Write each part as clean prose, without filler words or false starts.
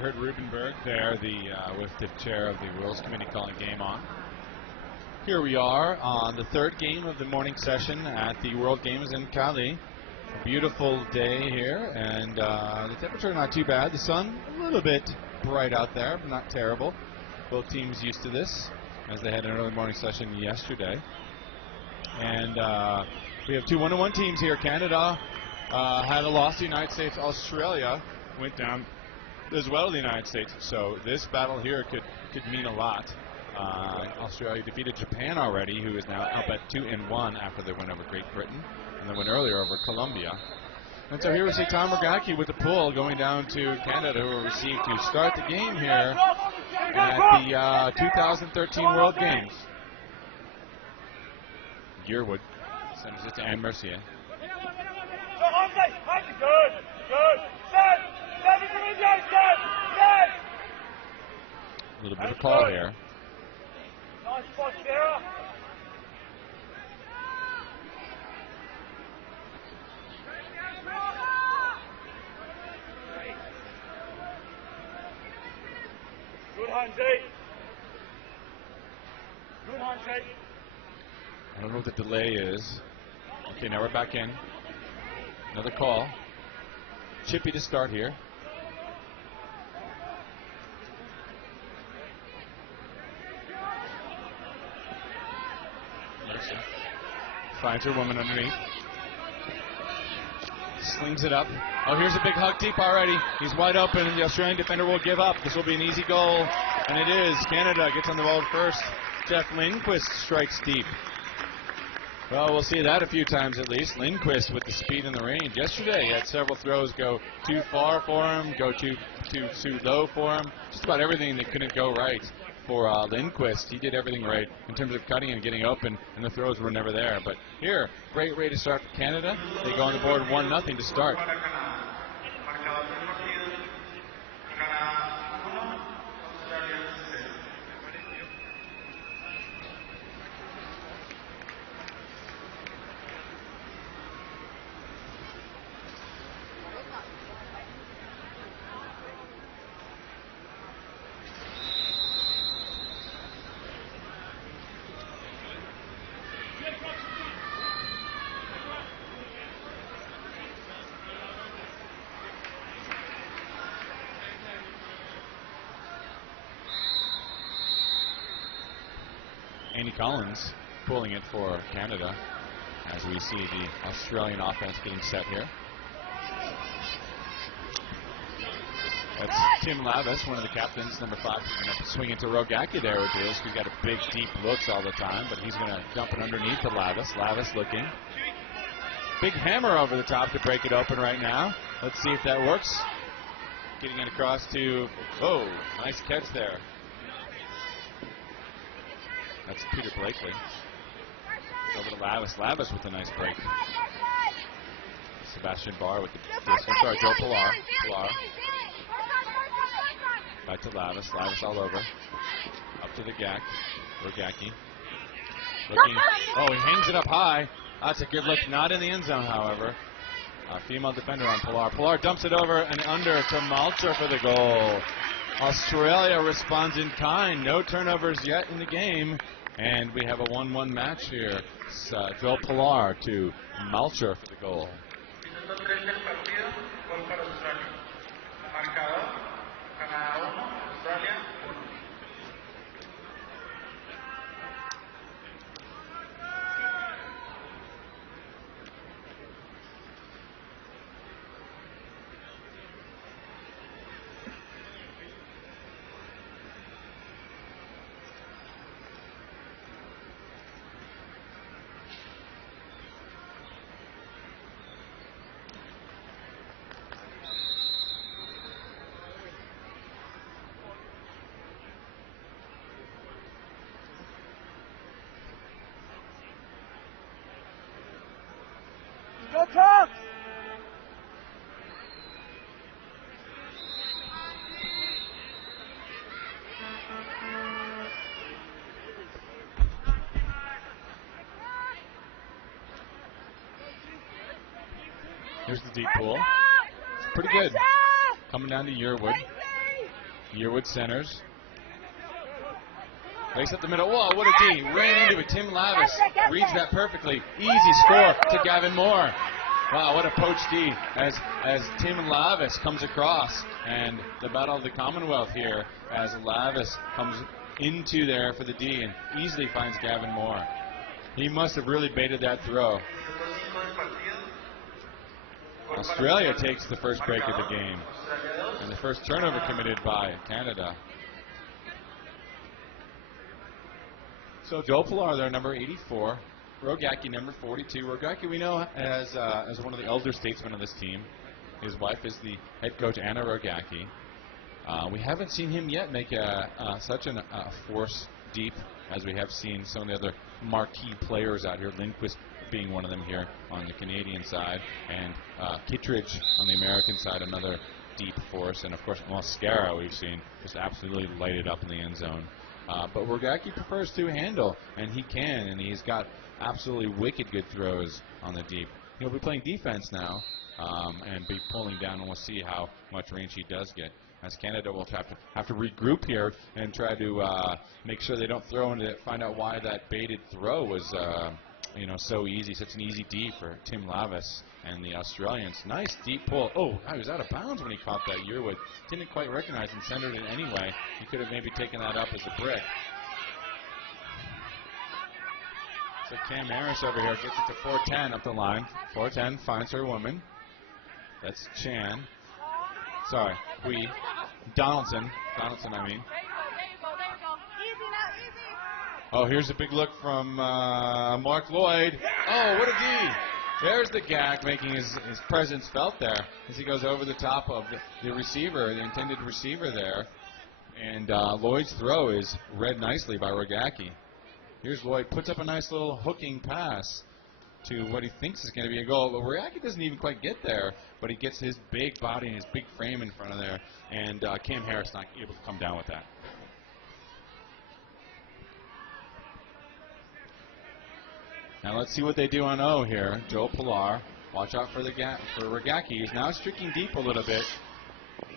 You heard Rubenberg there, with the chair of the Rules Committee calling game on. Here we are on the third game of the morning session at the World Games in Cali. A beautiful day here, and the temperature not too bad. The sun a little bit bright out there, but not terrible. Both teams used to this, as they had an early morning session yesterday. And we have two 1-1 teams here. Canada had a loss to the United States. Australia went down as well to the United States. So this battle here could mean a lot. Australia defeated Japan already, who is now up at 2-1 after their win over Great Britain, and the win earlier over Colombia. And so here we see Tom Rogacki with the pull going down to Canada, who will receive to start the game here at the 2013 World Games. Yearwood sends it to Anne Mercier. A little bit of a call here. Nice spot, Sarah. Good hand, Jake. Good hand, Jake. I don't know what the delay is. Okay, now we're back in. Another call. Chippy to start here. Finds her woman underneath. Slings it up. Oh, here's a big hug deep already. He's wide open, and the Australian defender will give up. This will be an easy goal, and it is. Canada gets on the ball first. Jeff Lindquist strikes deep. Well, we'll see that a few times at least. Lindquist with the speed and the range. Yesterday, he had several throws go too far for him, go too low for him. Just about everything that couldn't go right for Lindquist. He did everything right in terms of cutting and getting open, and the throws were never there. But here, great way to start for Canada. They go on the board 1-0 to start. Andy Collins pulling it for Canada as we see the Australian offense getting set here. That's Tim Lavis, one of the captains, number 5, swinging to Rogacki there with this. He's got a big, deep looks all the time, but he's going to dump it underneath to Lavis. Lavis looking. Big hammer over the top to break it open right now. Let's see if that works. Getting it across to, oh, nice catch there. That's Peter Blakely. Over to Lavis. Lavis with a nice break. Sebastian Barr with the disc. Sorry, Joe Pilar. Back to Lavis. Lavis all over. Up to the Gak. Rogacki. Looking. Oh, he hangs it up high. That's a good look. Not in the end zone, however. A female defender on Pilar. Pilar dumps it over and under to Malcher for the goal. Australia responds in kind. No turnovers yet in the game. And we have a 1-1 match here. It's Joel Pilar to Malcher for the goal. Go Crocs! Here's the deep pool. It's pretty good. Coming down to Yearwood. Yearwood centers. Lace up the middle. Whoa, what a D. Ran into it. Tim Lavis reads that perfectly. Easy score to Gavin Moore. Wow, what a poach D as Tim Lavis comes across. And the battle of the Commonwealth here as Lavis comes into there for the D and easily finds Gavin Moore. He must have really baited that throw. Australia takes the first break of the game. And the first turnover committed by Canada. So Joel Pilar there, number 84. Rogacki, number 42. Rogacki we know as one of the elder statesmen of this team. His wife is the head coach, Anna Rogacki. We haven't seen him yet make such a force deep as we have seen some of the other marquee players out here. Lindquist being one of them here on the Canadian side, and Kittredge on the American side, another deep force, and of course Mosquera we've seen just absolutely light it up in the end zone. But Rogacki prefers to handle, and he can, and he's got absolutely wicked good throws on the deep. He'll be playing defense now and be pulling down, and we'll see how much range he does get. As Canada will have to regroup here and try to make sure they don't throw into it, find out why that baited throw was so easy, such an easy D for Tim Lavis and the Australians. Nice deep pull. Oh, he was out of bounds when he caught that. Yearwood didn't quite recognize and centered it anyway. He could have maybe taken that up as a brick. So Cam Harris over here gets it to 410 up the line. 410 finds her woman. That's Chan. Sorry, Donaldson, I mean. Oh, here's a big look from Mark Lloyd. Oh, what a D. There's the gag, making his presence felt there as he goes over the top of the receiver, the intended receiver there. And Lloyd's throw is read nicely by Rogacki. Here's Lloyd, puts up a nice little hooking pass to what he thinks is going to be a goal. But Rogacki doesn't even quite get there, but he gets his big body and his big frame in front of there. And Cam Harris not able to come down with that. Now let's see what they do on O here. Joel Pilar. Watch out for Rogacki. He's now streaking deep a little bit.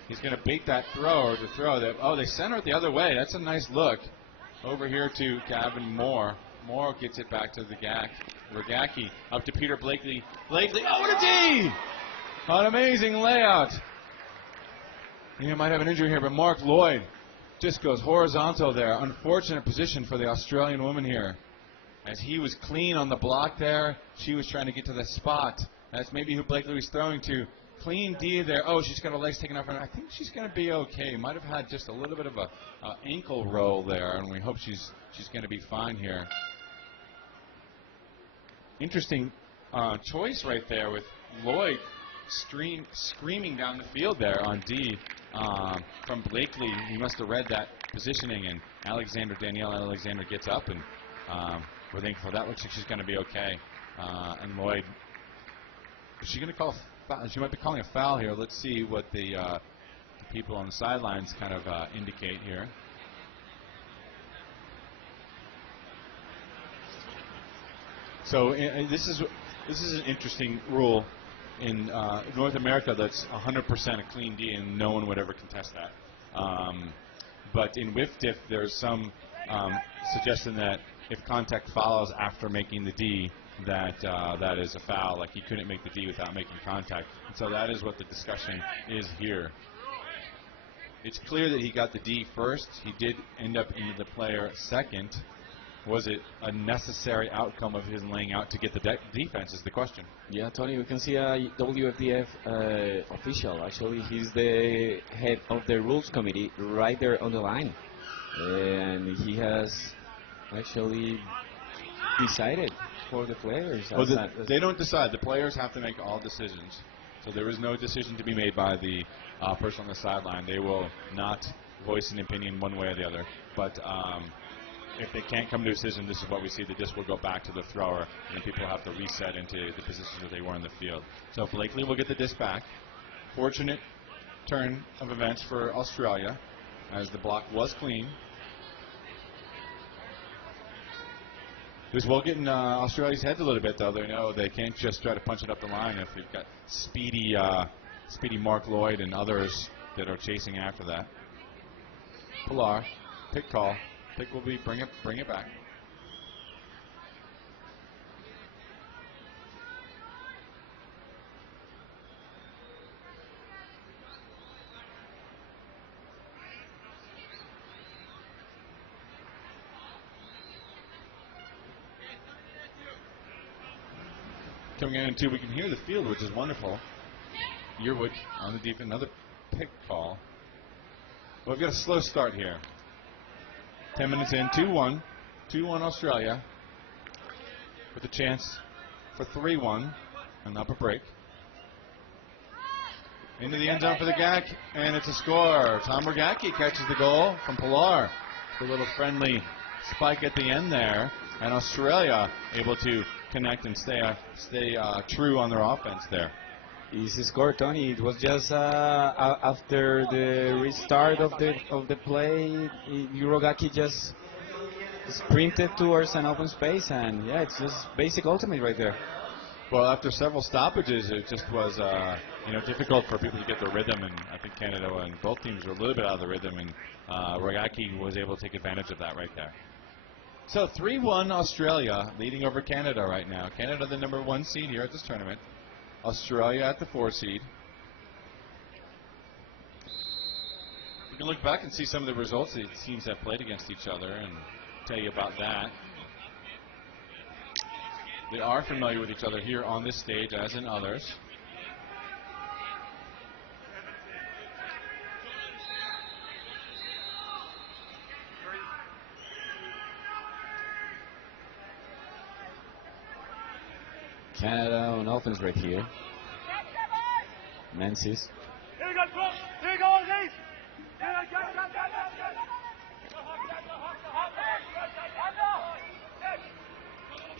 He's going to bait that throw or to throw that. Oh, they center it the other way. That's a nice look. Over here to Gavin Moore. Moore gets it back to the GAC. Rogacki up to Peter Blakely. Blakely, oh, what a D! An amazing layout. You might have an injury here, but Mark Lloyd just goes horizontal there. Unfortunate position for the Australian woman here. As he was clean on the block there, she was trying to get to the spot. That's maybe who Blakely was throwing to. Clean D there. Oh, she's got her legs taken off. I think she's going to be okay. Might have had just a little bit of a ankle roll there, and we hope she's going to be fine here. Interesting choice right there with Lloyd screaming down the field there on D from Blakely. He must have read that positioning, and Danielle Alexander gets up, and we're thankful that. Looks like she's going to be okay. And Lloyd, is she going to call a foul? She might be calling a foul here. Let's see what the people on the sidelines kind of indicate here. So this is an interesting rule in North America that's 100% a clean D, and no one would ever contest that. But in WIFDIF, there's some suggestion that if contact follows after making the D, that is a foul. Like he couldn't make the D without making contact. And so that is what the discussion is here. It's clear that he got the D first. He did end up into the player second. Was it a necessary outcome of his laying out to get the defense is the question. Yeah, Tony, we can see a WFDF official. Actually, he's the head of the rules committee right there on the line. And he has actually decided for the players. Well, they don't decide. The players have to make all decisions. So there is no decision to be made by the person on the sideline. They will not voice an opinion one way or the other. But if they can't come to a decision, this is what we see. The disc will go back to the thrower, and people have to reset into the position that they were in the field. So Blakely will get the disc back. Fortunate turn of events for Australia, as the block was clean. It was well getting Australia's heads a little bit, though. They know they can't just try to punch it up the line if they've got speedy Mark Lloyd and others that are chasing after that. Pilar. Pick call. Pick will be bring it back. Coming in too, we can hear the field, which is wonderful. Yearwood on the deep, another pick call. Well, we've got a slow start here. 10 minutes in, 2-1. 2-1 Australia. With a chance for 3-1. And up a break. Into the end zone for the GAC, and it's a score. Tom Rogacki catches the goal from Pilar. A little friendly spike at the end there. And Australia able to connect and stay true on their offense there. Easy score, Tony. It was just after the restart of the play, Urogaki just sprinted towards an open space, and yeah, it's just basic ultimate right there. Well, after several stoppages, it just was difficult for people to get their rhythm, and I think Canada and both teams were a little bit out of the rhythm, and Rogacki was able to take advantage of that right there. So 3-1 Australia leading over Canada right now. Canada the number 1 seed here at this tournament. Australia at the 4 seed. We can look back and see some of the results the teams have played against each other and tell you about that. They are familiar with each other here on this stage as in others. Canada on offense right here. Menzies. Here you go, Crocs. Here you go, Aussies.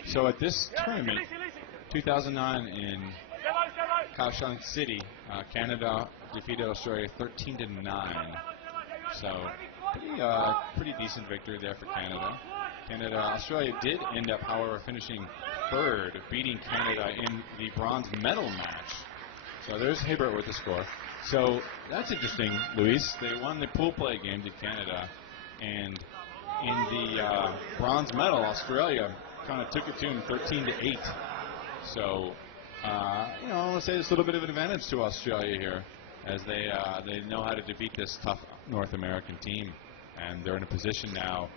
So at this tournament, 2009 in Kaohsiung City, Canada defeated Australia 13-9. So pretty decent victory there for Canada. Australia did end up, however, finishing third, beating Canada in the bronze medal match. So there's Hibbert with the score. So that's interesting, Luis. They won the pool play game to Canada, and in the bronze medal, Australia kind of took it to them 13-8. So I want to say there's a little bit of an advantage to Australia here, as they know how to defeat this tough North American team, and they're in a position now.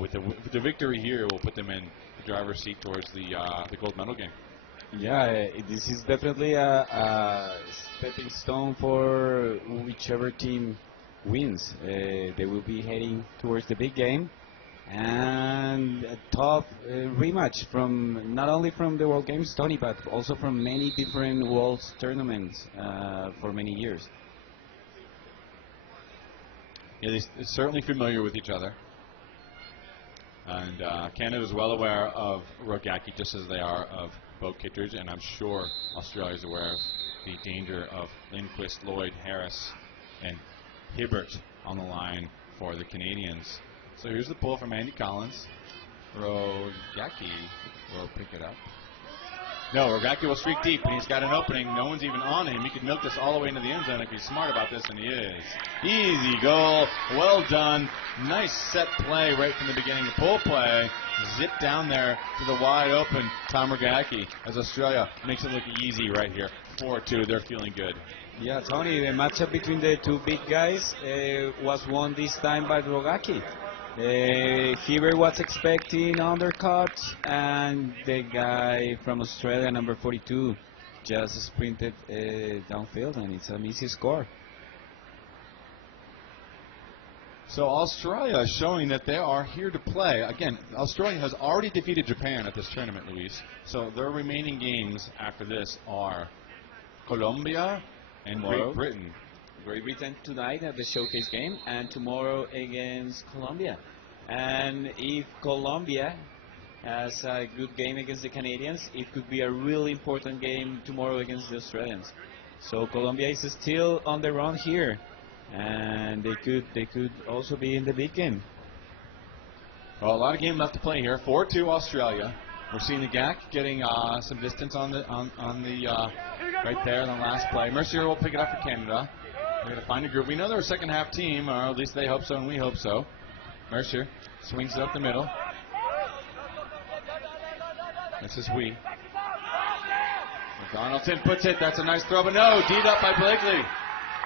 With the victory here, will put them in the driver's seat towards the gold medal game. Yeah, this is definitely a stepping stone for whichever team wins. They will be heading towards the big game, and a tough rematch from not only from the World Games, Tony, but also from many different World tournaments for many years. Yeah, they're certainly familiar with each other. And Canada is well aware of Rogacki, just as they are of Bo Kittredge, and I'm sure Australia is aware of the danger of Lindquist, Lloyd, Harris, and Hibbert on the line for the Canadians. So here's the pull from Andy Collins. Rogacki will pick it up. No, Rogacki will streak deep, and he's got an opening. No one's even on him. He could milk this all the way into the end zone if he's smart about this, and he is. Easy goal. Well done. Nice set play right from the beginning. The pull play. Zip down there to the wide open Tom Rogacki as Australia makes it look easy right here. 4-2. They're feeling good. Yeah, Tony, the matchup between the two big guys was won this time by Rogacki. Hibbert was expecting undercut, and the guy from Australia, number 42, just sprinted downfield, and it's an easy score. So Australia is showing that they are here to play. Again, Australia has already defeated Japan at this tournament, Luis. So their remaining games after this are Colombia and Great Britain. Great Britain tonight at the showcase game, and tomorrow against Colombia. And if Colombia has a good game against the Canadians, it could be a really important game tomorrow against the Australians. So Colombia is still on the run here, and they could also be in the big game. Well, a lot of game left to play here. 4-2 Australia. We're seeing the GAC getting some distance on the right there on the last play. Mercier will pick it up for Canada. They're going to find a group. We know they're a second half team, or at least they hope so, and we hope so. Mercer swings it up the middle. This is we. Donaldson puts it. That's a nice throw, but no. D'd up by Blakely.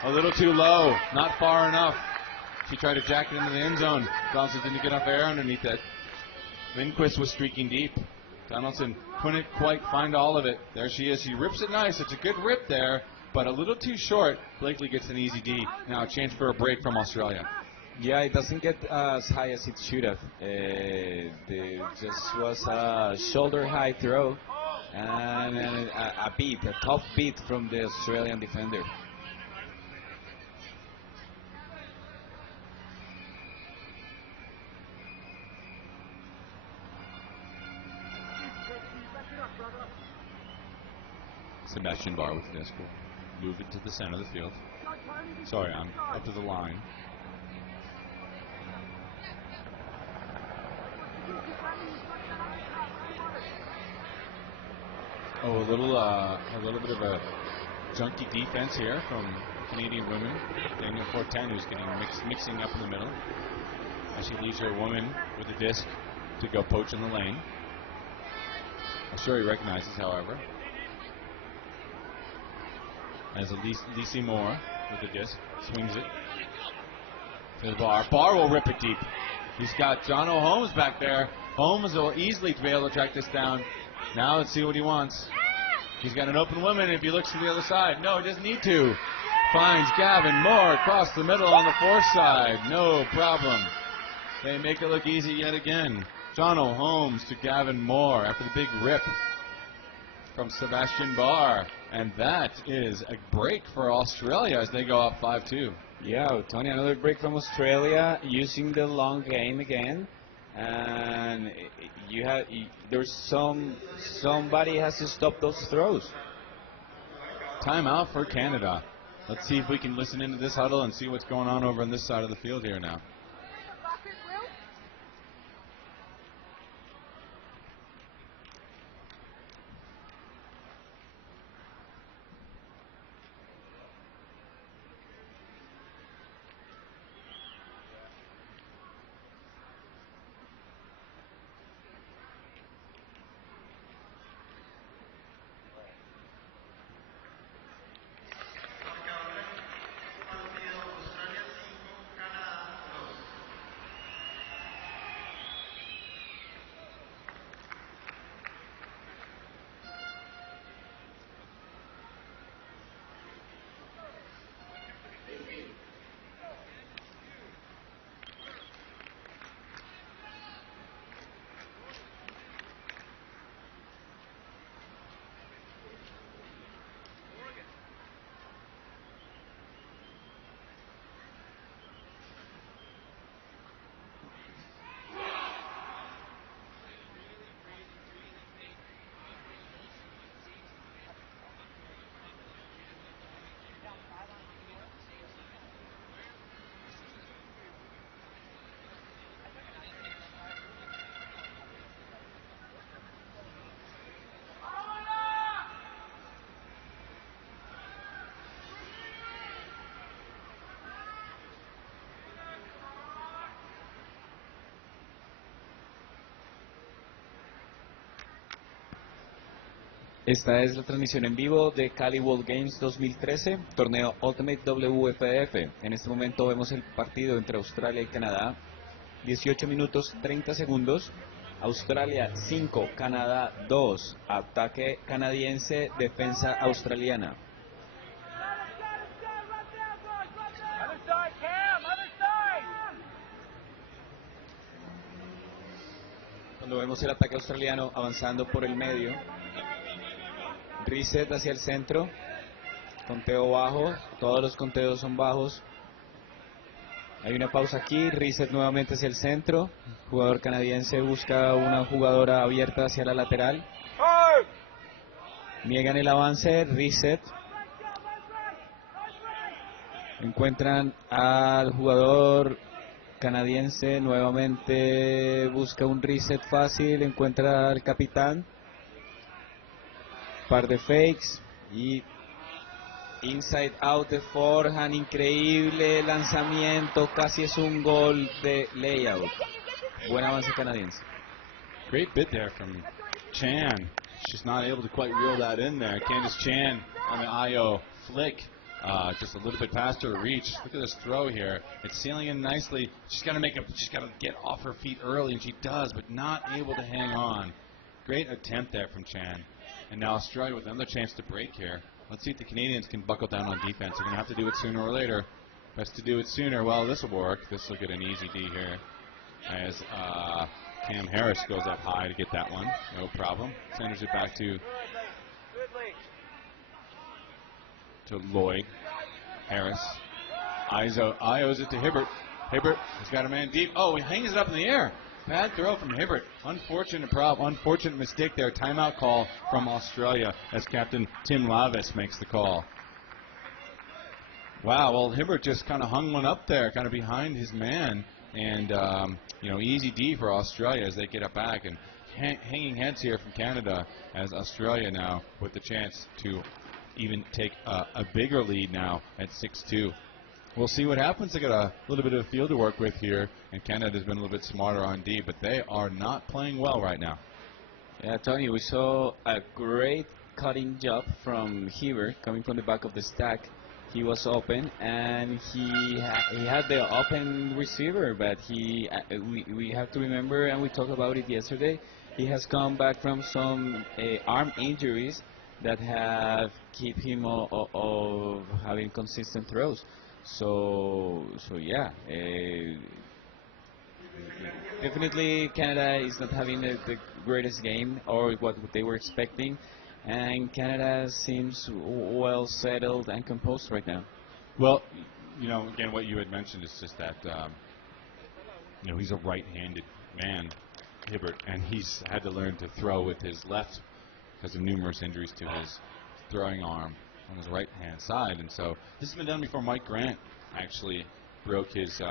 A little too low. Not far enough. She tried to jack it into the end zone. Donaldson didn't get enough air underneath it. Lindquist was streaking deep. Donaldson couldn't quite find all of it. There she is. She rips it nice. It's a good rip there, but a little too short. Blakely gets an easy D. Now a chance for a break from Australia. Yeah, it doesn't get as high as it should have. Just was a shoulder-high throw and a tough beat from the Australian defender. Sebastian Barr with the disc will move it to the center of the field. Sorry, I'm up to the line. Oh, a little bit of a junky defense here from Canadian women. Daniel Fortin, who's getting mixing up in the middle as she leaves her woman with the disc to go poach in the lane. I'm sure he recognizes, however, as Lacey Moore with the disc swings it to the Barr. Barr will rip it deep. He's got Jono Holmes back there. Holmes will easily be able to track this down. Now let's see what he wants. He's got an open woman if he looks to the other side. No, he doesn't need to. Finds Gavin Moore across the middle on the fourth side. No problem. They make it look easy yet again. Jono Holmes to Gavin Moore after the big rip from Sebastian Barr. And that is a break for Australia as they go up 5-2. Yeah, Tony, another break from Australia using the long game again. And there's somebody has to stop those throws. Timeout for Canada. Let's see if we can listen into this huddle and see what's going on over on this side of the field here now. Esta es la transmisión en vivo de Cali World Games 2013, torneo Ultimate WFF. En este momento vemos el partido entre Australia y Canadá. 18 minutos 30 segundos. Australia 5, Canadá 2. Ataque canadiense, defensa australiana. Cuando vemos el ataque australiano avanzando por el medio. Reset hacia el centro, conteo bajo, todos los conteos son bajos. Hay una pausa aquí, reset nuevamente hacia el centro. Jugador canadiense busca una jugadora abierta hacia la lateral. Niegan el avance, reset. Encuentran al jugador canadiense, nuevamente busca un reset fácil, encuentra al capitán. Par de fakes y Inside out de forehand, increíble lanzamiento, casi es un gol de layout. Buen avance canadiense. Great bid there from Chan. She's not able to quite reel that in there. Candice Chan on the IO flick. Just a little bit past her reach. Look at this throw here. It's sailing in nicely. She's got to get off her feet early, and she does, but not able to hang on. Great attempt there from Chan. And now Australia with another chance to break here. Let's see if the Canadians can buckle down on defense. They're going to have to do it sooner or later. Best to do it sooner. Well, this will work. This will get an easy D here. As Cam Harris goes up high to get that one. No problem. Sends it back to Lloyd. Harris. Ios it to Hibbert. Hibbert has got a man deep. Oh, he hangs it up in the air. Bad throw from Hibbert. Unfortunate mistake there. Timeout call from Australia as Captain Tim Lavis makes the call. Wow, well, Hibbert just kind of hung one up there, kind of behind his man. And, easy D for Australia as they get it back. And hanging heads here from Canada as Australia now with the chance to even take a bigger lead now at 6-2. We'll see what happens. They got a little bit of field to work with here, and Canada's been a little bit smarter on D, but they are not playing well right now. Yeah, Tony, we saw a great cutting job from Hibbert coming from the back of the stack. He was open, and he had the open receiver, but we have to remember, and we talked about it yesterday, he has come back from some arm injuries that have kept him of having consistent throws. So yeah, definitely Canada is not having the greatest game or what they were expecting, and Canada seems well settled and composed right now. Well, again, what you had mentioned is just that he's a right-handed man, Hibbert, and he's had to learn to throw with his left because of numerous injuries to his throwing arm on his right-hand side, and so this has been done before. Mike Grant actually broke his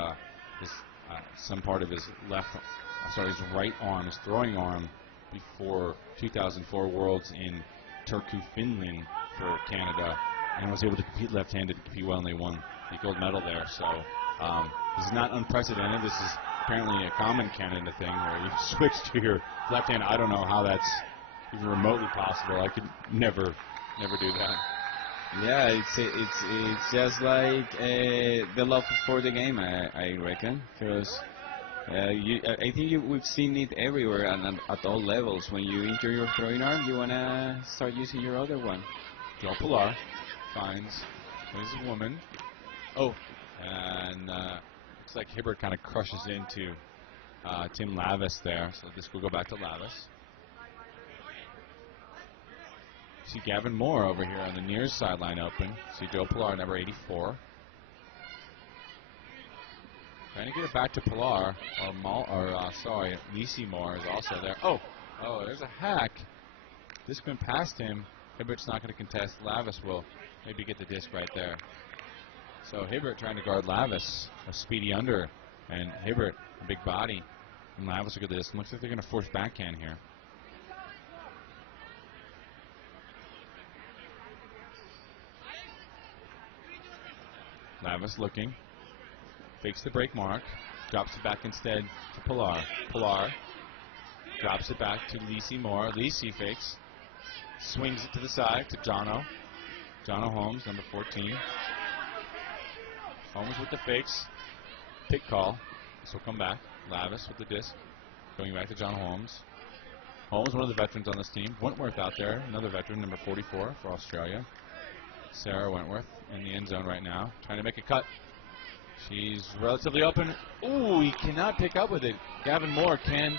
some part of his his right arm, his throwing arm, before 2004 Worlds in Turku, Finland for Canada, and was able to compete left-handed, to compete well, and they won the gold medal there. So this is not unprecedented. This is apparently a common Canada thing where you switch to your left hand. I don't know how that's even remotely possible. I could never do that. Yeah, it's just like the love for the game, I reckon, because I think we've seen it everywhere and at all levels. When you injure your throwing arm, you wanna start using your other one. Joel Pilar finds his woman. Oh, and looks like Hibbert kind of crushes into Tim Lavis there. So this will go back to Lavis. See Gavin Moore over here on the near sideline open. See Joe Pilar, number 84. Trying to get it back to Pilar, Lisi Moore is also there. Oh, there's a hack. This went past him. Hibbert's not going to contest. Lavis will maybe get the disc right there. So Hibbert trying to guard Lavis, a speedy under, and Hibbert, a big body. And Lavis will get the disc. Looks like they're going to force backhand here. Lavis looking, fakes the break mark, drops it back instead to Pilar. Pilar drops it back to Lisi Moore. Lisi fakes, swings it to the side to Jono. Jono Holmes, number 14. Holmes with the fakes. Pick call. This will come back. Lavis with the disc. Going back to John Holmes. Holmes, one of the veterans on this team. Wentworth out there, another veteran, number 44 for Australia. Sarah Wentworth in the end zone right now, trying to make a cut. She's relatively open. Ooh, he cannot pick up with it. Gavin Moore can't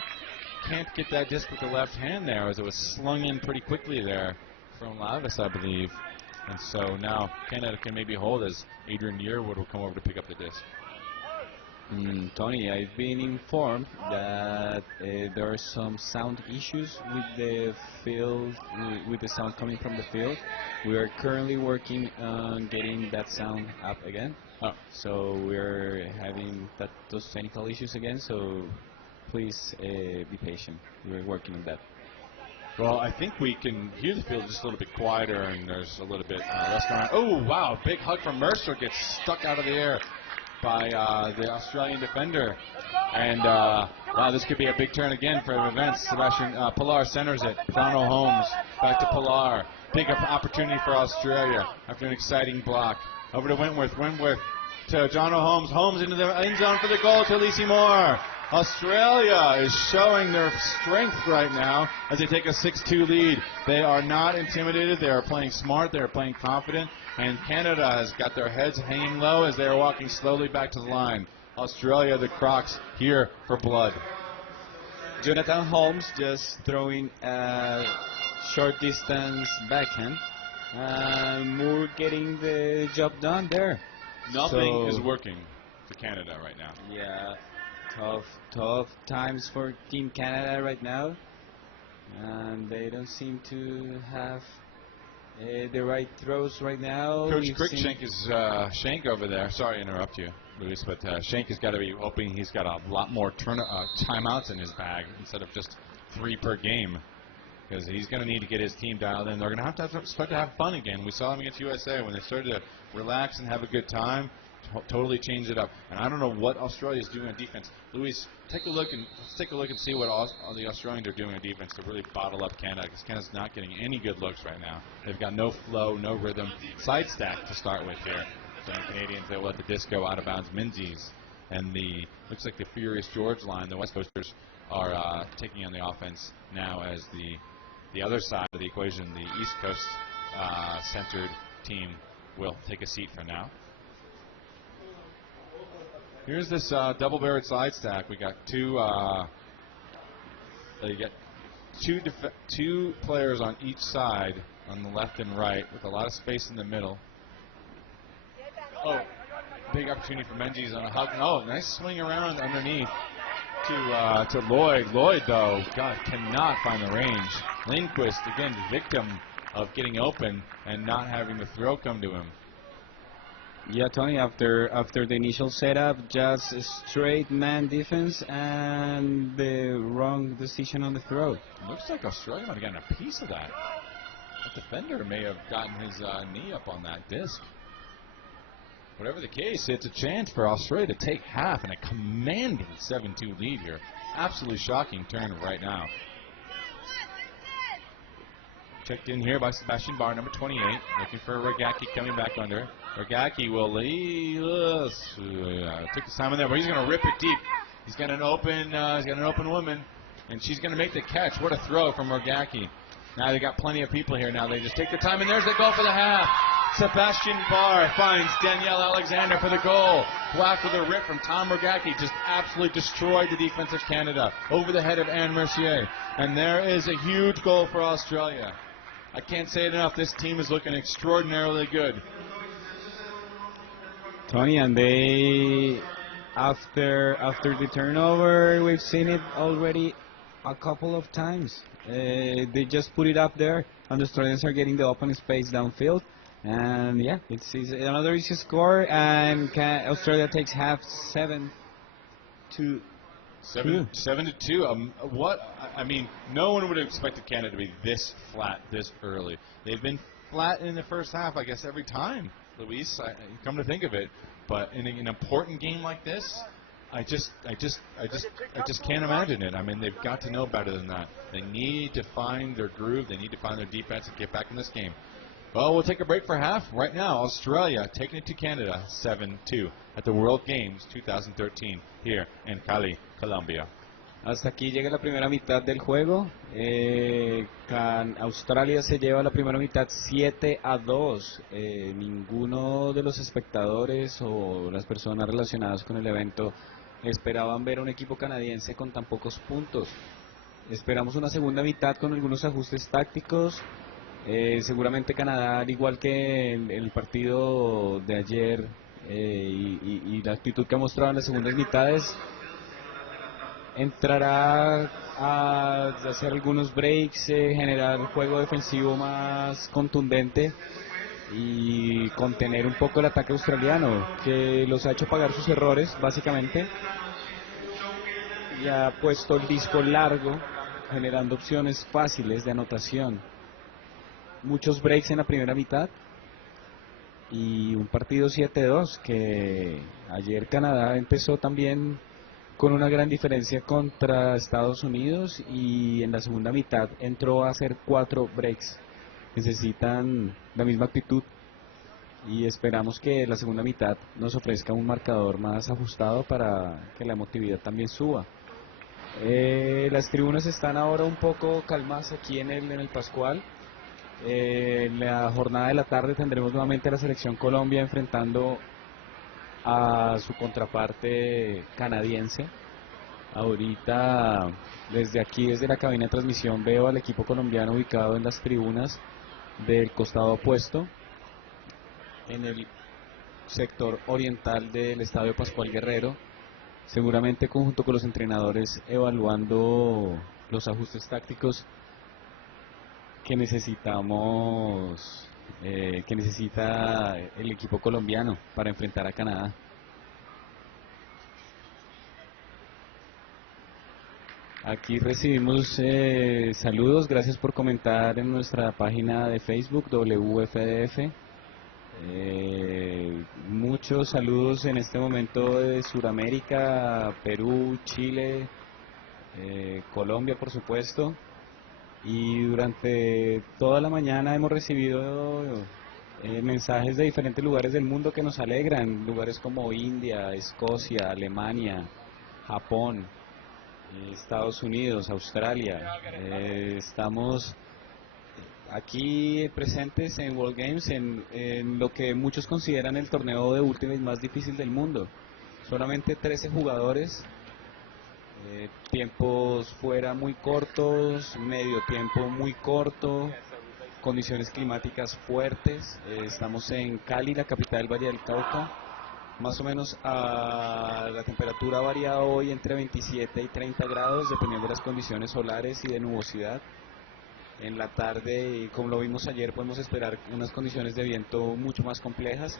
get that disc with the left hand there, as it was slung in pretty quickly there from Lavis, I believe. And so now Canada can maybe hold as Adrian Yearwood will come over to pick up the disc. Tony, I've been informed that there are some sound issues with the field, with the sound coming from the field. We are currently working on getting that sound up again. So we're having those technical issues again, so please be patient. We're working on that. Well, I think we can hear the field just a little bit quieter, and there's a little bit less going on. Oh, wow, big hug from Mercer, gets stuck out of the air by the Australian defender. And, wow, this could be a big turn again for events. Sebastian Pilar centers it. Toronto Holmes back to Pilar. Big opportunity for Australia after an exciting block. Over to Wentworth. Wentworth to John Holmes. Holmes into the end zone for the goal to Lisi Moore. Australia is showing their strength right now as they take a 6-2 lead. They are not intimidated. They are playing smart. They are playing confident. And Canada has got their heads hanging low as they are walking slowly back to the line. Australia, the Crocs, here for blood. Jonathan Holmes just throwing a short distance backhand. Moore getting the job done there. Nothing is working for Canada right now. Yeah, tough times for Team Canada right now. And they don't seem to have the right throws right now. Coach Cruikshank is Shank over there. Sorry to interrupt you, Luis, but Shank has got to be hoping he's got a lot more timeouts in his bag instead of just 3 per game, because he's going to need to get his team dialed in. They're going to have to start to have fun again. We saw them against USA when they started to relax and have a good time. Totally changed it up, and I don't know what Australia is doing on defense. Luis, let's take a look and see what all the Australians are doing on defense to really bottle up Canada, because Canada's not getting any good looks right now. They've got no flow, no rhythm. Side stack to start with here. So the Canadians, they will let the disco out of bounds. Menzies and looks like the Furious George line. The West Coasters are taking on the offense now as the other side of the equation, the East Coast centered team, will take a seat for now. Here's this double-barreled side stack. We got two players on each side, on the left and right, with a lot of space in the middle. Oh, big opportunity for Menzies on a hug. Oh, nice swing around underneath to Lloyd. Lloyd, though, God, cannot find the range. Lindquist, again, the victim of getting open and not having the throw come to him. Yeah, Tony, after the initial setup, just a straight man defense and the wrong decision on the throw. Looks like Australia might have gotten a piece of that. The defender may have gotten his knee up on that disc. Whatever the case, it's a chance for Australia to take half and a commanding 7-2 lead here. Absolutely shocking turn right now. Checked in here by Sebastian Barr, number 28, looking for Rogacki coming back under. Rogacki will lead. Took the time in there, but he's going to rip it deep. He's got an open woman, and she's going to make the catch. What a throw from Rogacki. Now they got plenty of people here. Now they just take the time, and there's the goal for the half. Sebastian Barr finds Danielle Alexander for the goal. Whacked with a rip from Tom Rogacki. Just absolutely destroyed the defense of Canada over the head of Anne Mercier. And there is a huge goal for Australia. I can't say it enough. This team is looking extraordinarily good. Tony, and they, after the turnover, we've seen it already a couple of times. They just put it up there, and the Australians are getting the open space downfield. And yeah, it's another easy score, and Australia takes half 7-2. 7-2. I mean, no one would have expected Canada to be this flat this early. They've been flat in the first half, I guess, every time, Luis. Come to think of it, but in an important game like this, I just can't imagine it. I mean, they've got to know better than that. They need to find their groove. They need to find their defense and get back in this game. Well, we'll take a break for half. Right now, Australia taking it to Canada 7-2 at the World Games 2013 here in Cali, Colombia. Hasta aquí llega la primera mitad del juego. Australia se lleva la primera mitad 7-2. Ninguno de los espectadores o las personas relacionadas con el evento esperaban ver a un equipo canadiense con tan pocos puntos. Esperamos una segunda mitad con algunos ajustes tácticos. Seguramente Canadá, al igual que el partido de ayer y la actitud que ha mostrado en las segundas mitades, entrará a hacer algunos breaks, generar un juego defensivo más contundente y contener un poco el ataque australiano, que los ha hecho pagar sus errores, básicamente, y ha puesto el disco largo generando opciones fáciles de anotación. Muchos breaks en la primera mitad y un partido 7-2 que ayer Canadá empezó también con una gran diferencia contra Estados Unidos y en la segunda mitad entró a hacer 4 breaks. Necesitan la misma actitud y esperamos que la segunda mitad nos ofrezca un marcador más ajustado para que la emotividad también suba. Las tribunas están ahora un poco calmadas aquí en el Pascual. En la jornada de la tarde tendremos nuevamente a la selección Colombia enfrentando a su contraparte canadiense. Ahorita desde aquí, desde la cabina de transmisión, veo al equipo colombiano ubicado en las tribunas del costado opuesto, en el sector oriental del Estadio Pascual Guerrero, seguramente junto con los entrenadores evaluando los ajustes tácticos que necesitamos, que necesita el equipo colombiano para enfrentar a Canadá. Aquí recibimos saludos, gracias por comentar en nuestra página de Facebook WFDF. Muchos saludos en este momento de Sudamérica, Perú, Chile, Colombia por supuesto. Y durante toda la mañana hemos recibido mensajes de diferentes lugares del mundo que nos alegran, lugares como India, Escocia, Alemania, Japón, Estados Unidos, Australia. Estamos aquí presentes en World Games en lo que muchos consideran el torneo de Ultimate más difícil del mundo. Solamente 13 jugadores. Tiempos fuera muy cortos, medio tiempo muy corto, condiciones climáticas fuertes. Estamos en Cali, la capital del Valle del Cauca. Más o menos la temperatura ha variado hoy entre 27 y 30 grados, dependiendo de las condiciones solares y de nubosidad. En la tarde, como lo vimos ayer, podemos esperar unas condiciones de viento mucho más complejas.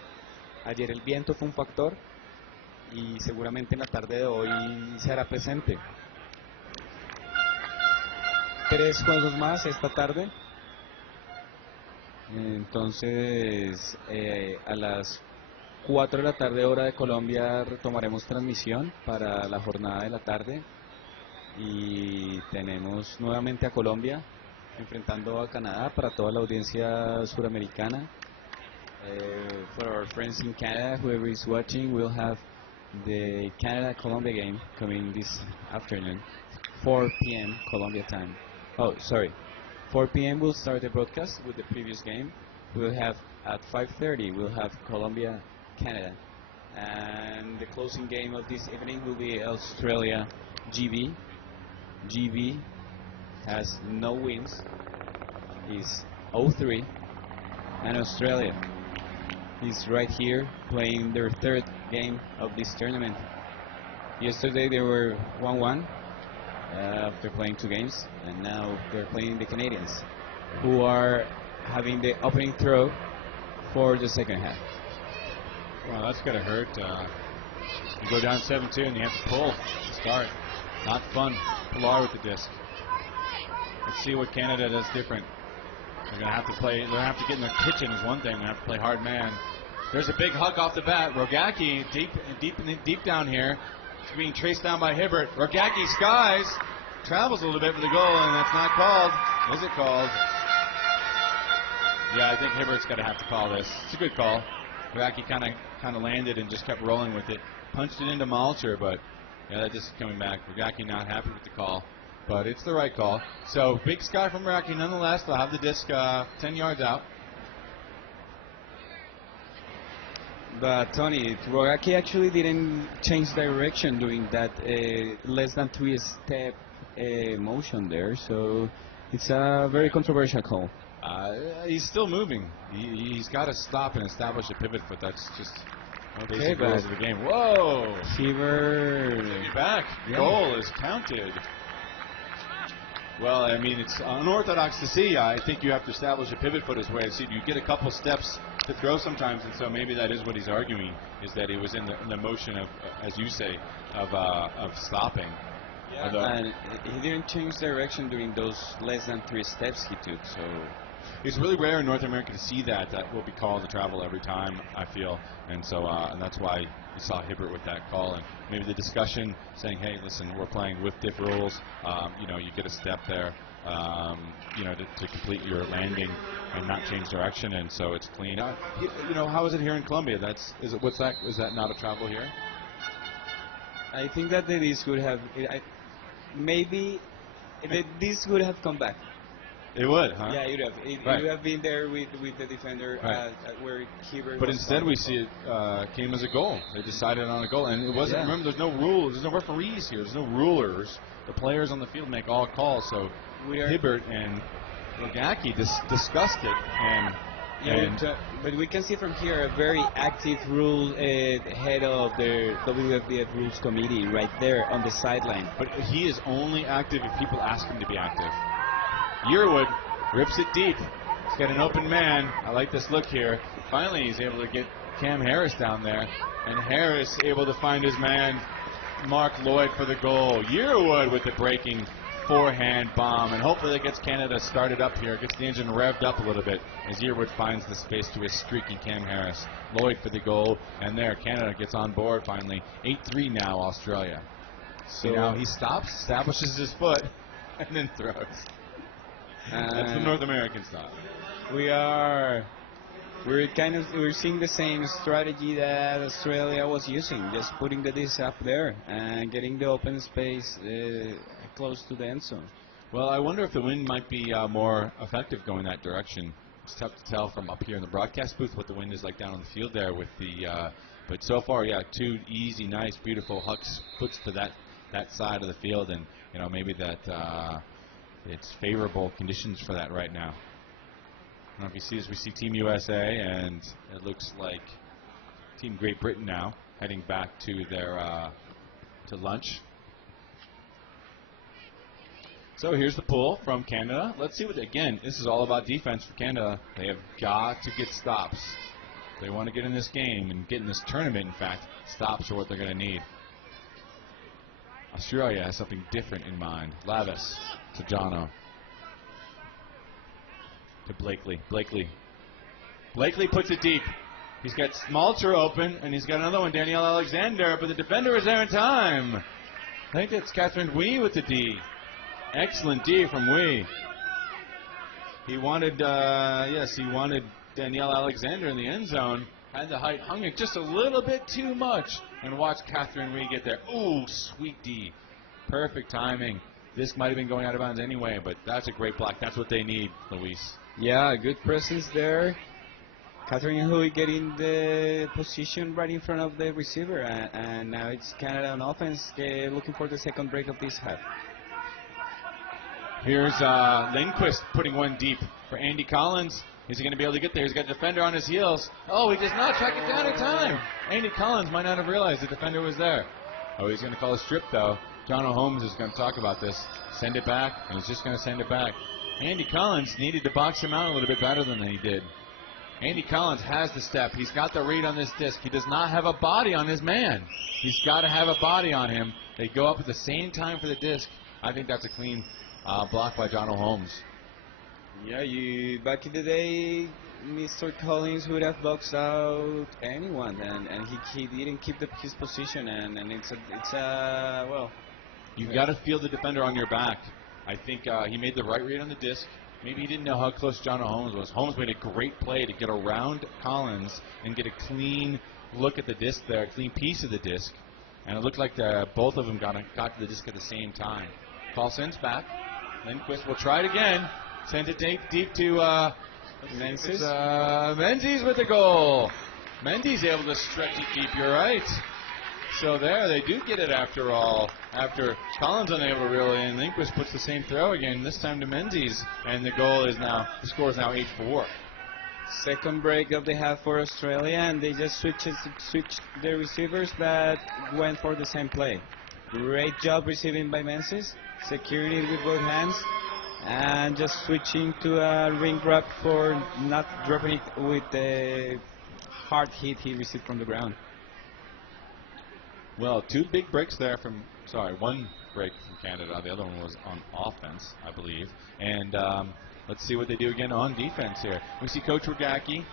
Ayer el viento fue un factor y seguramente en la tarde de hoy se hará presente. 3 juegos más esta tarde. Entonces a las 4 de la tarde hora de Colombia retomaremos transmisión para la jornada de la tarde y tenemos nuevamente a Colombia enfrentando a Canadá para toda la audiencia suramericana. For our friends in Canada, whoever is watching, we'll have the Canada-Colombia game coming this afternoon, 4 p.m. Colombia time. Oh, sorry. 4 p.m. we'll start the broadcast with the previous game. We'll have at 5:30 we'll have Colombia-Canada, and the closing game of this evening will be Australia-GB. GB has no wins, is 0-3, and Australia is right here playing their 3rd game of this tournament. Yesterday they were 1-1 after playing 2 games, and now they're playing the Canadians, who are having the opening throw for the second half. Well, that's gotta hurt. You go down 7-2 and you have to pull to start. Not fun. Pilar with the disc. Let's see what Canada does different. They're gonna have to play. They'll have to get in their kitchen is one thing. They have to play hard man. There's a big hug off the bat. Rogacki deep down here. It's being traced down by Hibbert. Rogacki skies, travels a little bit for the goal, and that's not called. Is it called? Yeah, I think Hibbert's got to have to call this. It's a good call. Rogacki kind of landed and just kept rolling with it. Punched it into Malcher, but yeah, that disc is coming back. Rogacki not happy with the call, but it's the right call. So big sky from Rogacki nonetheless. They'll have the disc 10 yards out. But Tony, Rogacki actually didn't change direction during that less than 3-step motion there, so it's a very controversial call. He's still moving. He's got to stop and establish a pivot foot. That's just okay, basic rules of the game. Whoa! Receiver. Take it back. Yeah. Goal is counted. Well, I mean, it's unorthodox to see. I think you have to establish a pivot foot as way to see. You get a couple steps to throw sometimes, and so maybe that is what he's arguing, is that he was in the motion of, as you say, of stopping. And he didn't change direction during those less than 3 steps he took. So it's really rare in North America to see that. That will be called a travel every time, I feel. And so and that's why you saw Hibbert with that call. And maybe the discussion saying, hey, listen, we're playing with diff rules. You get a step there, to complete your landing and not change direction. And so it's clean. How is it here in Colombia? Is that not a travel here? I think that the disc would have, maybe the disc would have come back. It would, huh? Yeah, it would have. It would have been there with the defender where Hibbert. But instead, we see it came as a goal. They decided on a goal, and it wasn't. Remember, there's no rules. There's no referees here. There's no rulers. The players on the field make all calls. So Hibbert and Logacki discussed it, but we can see from here a very active rule head of the WFDF Rules Committee right there on the sideline. But he is only active if people ask him to be active. Yearwood rips it deep. He's got an open man. I like this look here. Finally, he's able to get Cam Harris down there. And Harris able to find his man, Mark Lloyd, for the goal. Yearwood with the breaking forehand bomb. And hopefully that gets Canada started up here. Gets the engine revved up a little bit as Yearwood finds the space to his streaky Cam Harris. Lloyd for the goal. And there, Canada gets on board finally. 8-3 now, Australia. So now he stops, establishes his foot, and then throws. That's the North American style. We're seeing the same strategy that Australia was using, just putting the disc up there and getting the open space close to the end zone. Well, I wonder if the wind might be more effective going that direction. It's tough to tell from up here in the broadcast booth what the wind is like down on the field there with the. But so far, two easy, nice, beautiful hucks puts to that side of the field, and maybe that. It's favorable conditions for that right now. I don't know if you see this, we see Team USA, and it looks like Team Great Britain now heading back to their to lunch. So here's the pull from Canada. Let's see again, this is all about defense for Canada. They have got to get stops. They want to get in this game and get in this tournament, in fact. Stops are what they're going to need. Australia has something different in mind. Lavis to Jono. To Blakely. Blakely puts it deep. He's got Smalter open, and he's got another one, Danielle Alexander, but the defender is there in time. I think it's Catherine Wee with the D. Excellent D from Wee. He wanted Danielle Alexander in the end zone. Had the height, hung it just a little bit too much, and watch Catherine Wee get there. Ooh, sweet D. Perfect timing. This might have been going out of bounds anyway, but that's a great block. That's what they need, Luis. Yeah, good presence there. Catherine Hui getting the position right in front of the receiver, and now it's Canada on offense looking for the second break of this half. Here's Lindquist putting one deep for Andy Collins. Is he going to be able to get there? He's got a defender on his heels. Oh, he does not track it down in time. Andy Collins might not have realized the defender was there. Oh, he's going to call a strip, though. John Holmes is going to talk about this. Send it back, and he's just going to send it back. Andy Collins needed to box him out a little bit better than he did. Andy Collins has the step. He's got the read on this disc. He does not have a body on his man. He's got to have a body on him. They go up at the same time for the disc. I think that's a clean block by John Holmes. Yeah, back in the day, Mr. Collins would have boxed out anyone, and he didn't keep his position, and it's well. You've got to feel the defender on your back. I think he made the right read on the disc. Maybe he didn't know how close John Holmes was. Holmes made a great play to get around Collins and get a clean look at the disc there, a clean piece of the disc. And it looked like both of them got to the disc at the same time. Call sends back. Lindquist will try it again. Sends it deep to Menzies. Menzies with the goal. Menzies able to stretch it deep, you're right. So there, they do get it after all. After Collins unable to reel in, Lindquist puts the same throw again, this time to Menzies. And the score is now 8-4. Second break of the half for Australia, and they just switched the receivers that went for the same play. Great job receiving by Menzies, securing it with both hands, and just switching to a ring grab for not dropping it with the hard hit he received from the ground. Well, two big breaks there one break from Canada. The other one was on offense, I believe. And let's see what they do again on defense here. We see Coach Rogacki,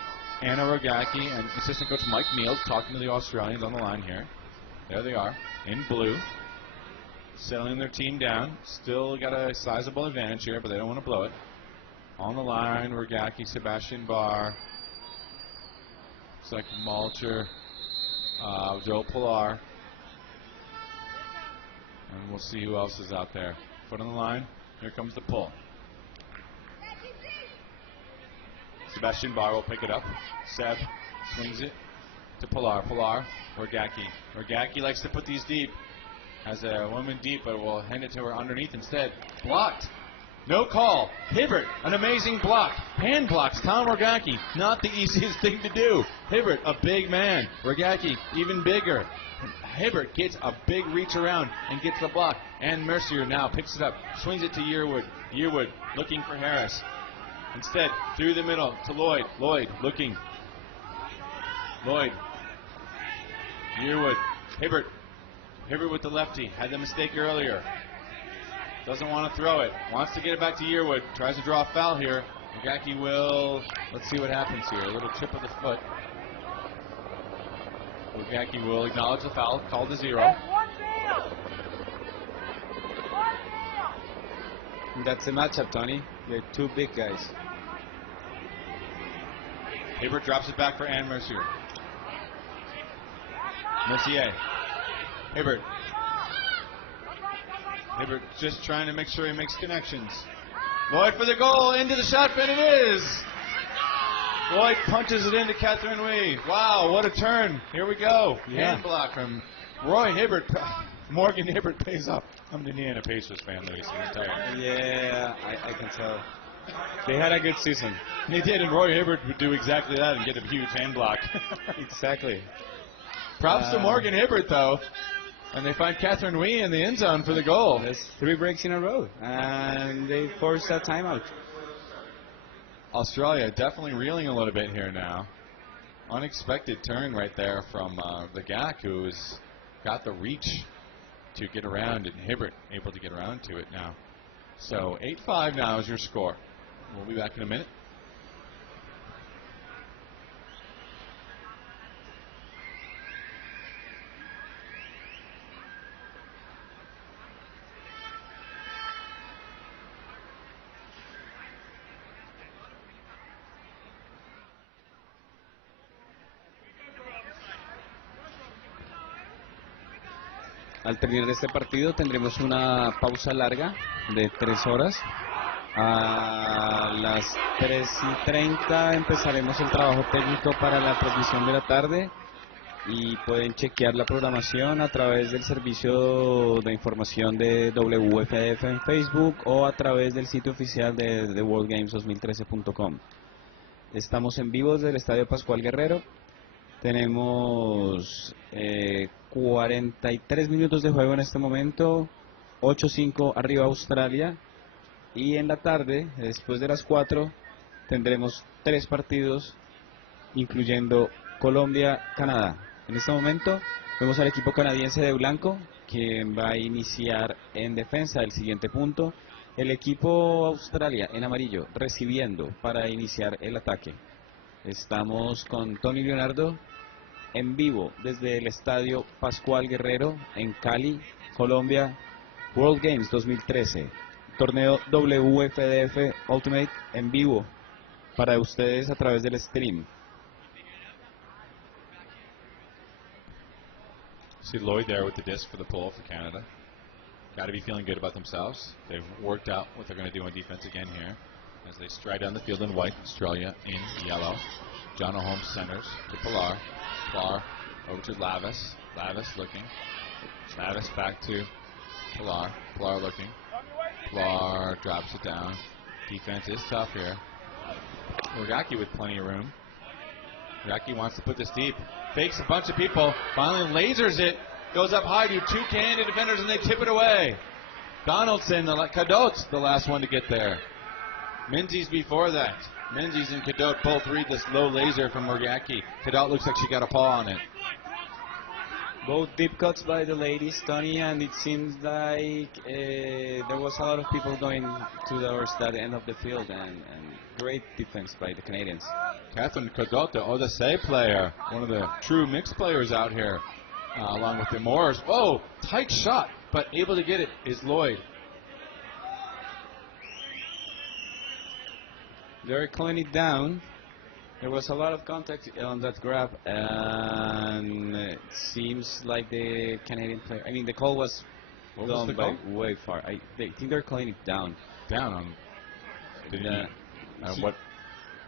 Anna Rogacki, and assistant coach Mike Neal talking to the Australians on the line here. There they are, in blue, settling their team down. Still got a sizable advantage here, but they don't want to blow it. On the line, Rogacki, Sebastian Barr. Looks like Malcher, Joe Pilar. And we'll see who else is out there. Foot on the line. Here comes the pull. Sebastian Barr will pick it up. Seb swings it to Pilar. Pilar, Rogacki. Rogacki likes to put these deep. Has a woman deep, but will hand it to her underneath instead. Blocked. No call. Hibbert, an amazing block. Hand blocks Tom Rogacki. Not the easiest thing to do. Hibbert, a big man. Rogacki, even bigger. Hibbert gets a big reach around and gets the block. And Mercier now picks it up. Swings it to Yearwood. Yearwood looking for Harris. Instead, through the middle to Lloyd. Lloyd looking. Lloyd. Yearwood. Hibbert. Hibbert with the lefty. Had the mistake earlier. Doesn't want to throw it. Wants to get it back to Yearwood. Tries to draw a foul here. Rogacki will, let's see what happens here. A little chip of the foot. Rogacki will acknowledge the foul. Called to 0. That's the matchup, Tony. They're two big guys. Hibbert drops it back for Ann Mercier. Mercier. Hibbert. Hibbert just trying to make sure he makes connections. Lloyd for the goal, into the shot, and it is! Lloyd punches it into Catherine Wee. Wow, what a turn. Here we go. Yeah. Hand block from Roy Hibbert. Morgan Hibbert pays off. I'm an Indiana Pacers fan, Luis. Yeah, I can tell. They had a good season. They did, and Roy Hibbert would do exactly that and get a huge hand block. Exactly. Props to Morgan Hibbert, though. And they find Catherine Wee in the end zone for the goal. That's 3 breaks in a row, and they forced that timeout. Australia definitely reeling a little bit here now. Unexpected turn right there from the Gak, who's got the reach to get around, and Hibbert able to get around to it now. So 8-5 now is your score. We'll be back in a minute. Al terminar este partido tendremos una pausa larga de 3 horas. A las 3:30 empezaremos el trabajo técnico para la transmisión de la tarde y pueden chequear la programación a través del servicio de información de WFDF en Facebook o a través del sitio oficial de worldgames2013.com. Estamos en vivo desde el Estadio Pascual Guerrero. Tenemos 43 minutos de juego en este momento, 8-5 arriba Australia, y en la tarde, después de las 4, tendremos 3 partidos, incluyendo Colombia-Canadá. En este momento vemos al equipo canadiense de blanco, quien va a iniciar en defensa del siguiente punto, el equipo Australia en amarillo, recibiendo para iniciar el ataque. Estamos con Tony Leonardo en vivo desde el Estadio Pascual Guerrero en Cali, Colombia, World Games 2013, torneo WFDF Ultimate en vivo para ustedes a través del stream. See Lloyd there with the disc for the pull for Canada. Got to be feeling good about themselves. They've worked out what they're going to do on defense again here as they stride down the field in white, Australia in yellow. John Holmes centers to Pilar. Pilar over to Lavis. Lavis looking. Lavis back to Pilar. Pilar looking. Pilar drops it down. Defense is tough here. Rogacki with plenty of room. Rogacki wants to put this deep. Fakes a bunch of people. Finally lasers it. Goes up high to 2 Canada defenders and they tip it away. Donaldson, Cadot's the last one to get there. Menzies before that. Menzies and Cadot both read this low laser from Rogacki. Cadot looks like she got a paw on it. Both deep cuts by the ladies, Tony, and it seems like there was a lot of people going towards that end of the field, and great defense by the Canadians. Catherine Codota, the Say player, one of the true mixed players out here, along with the Moors. Whoa, tight shot, but able to get it is Lloyd. They're calling it down. There was a lot of contact on that grab, and it seems like the Canadian player. I mean, the call was done by way far. I think they're calling it down. Down on. What?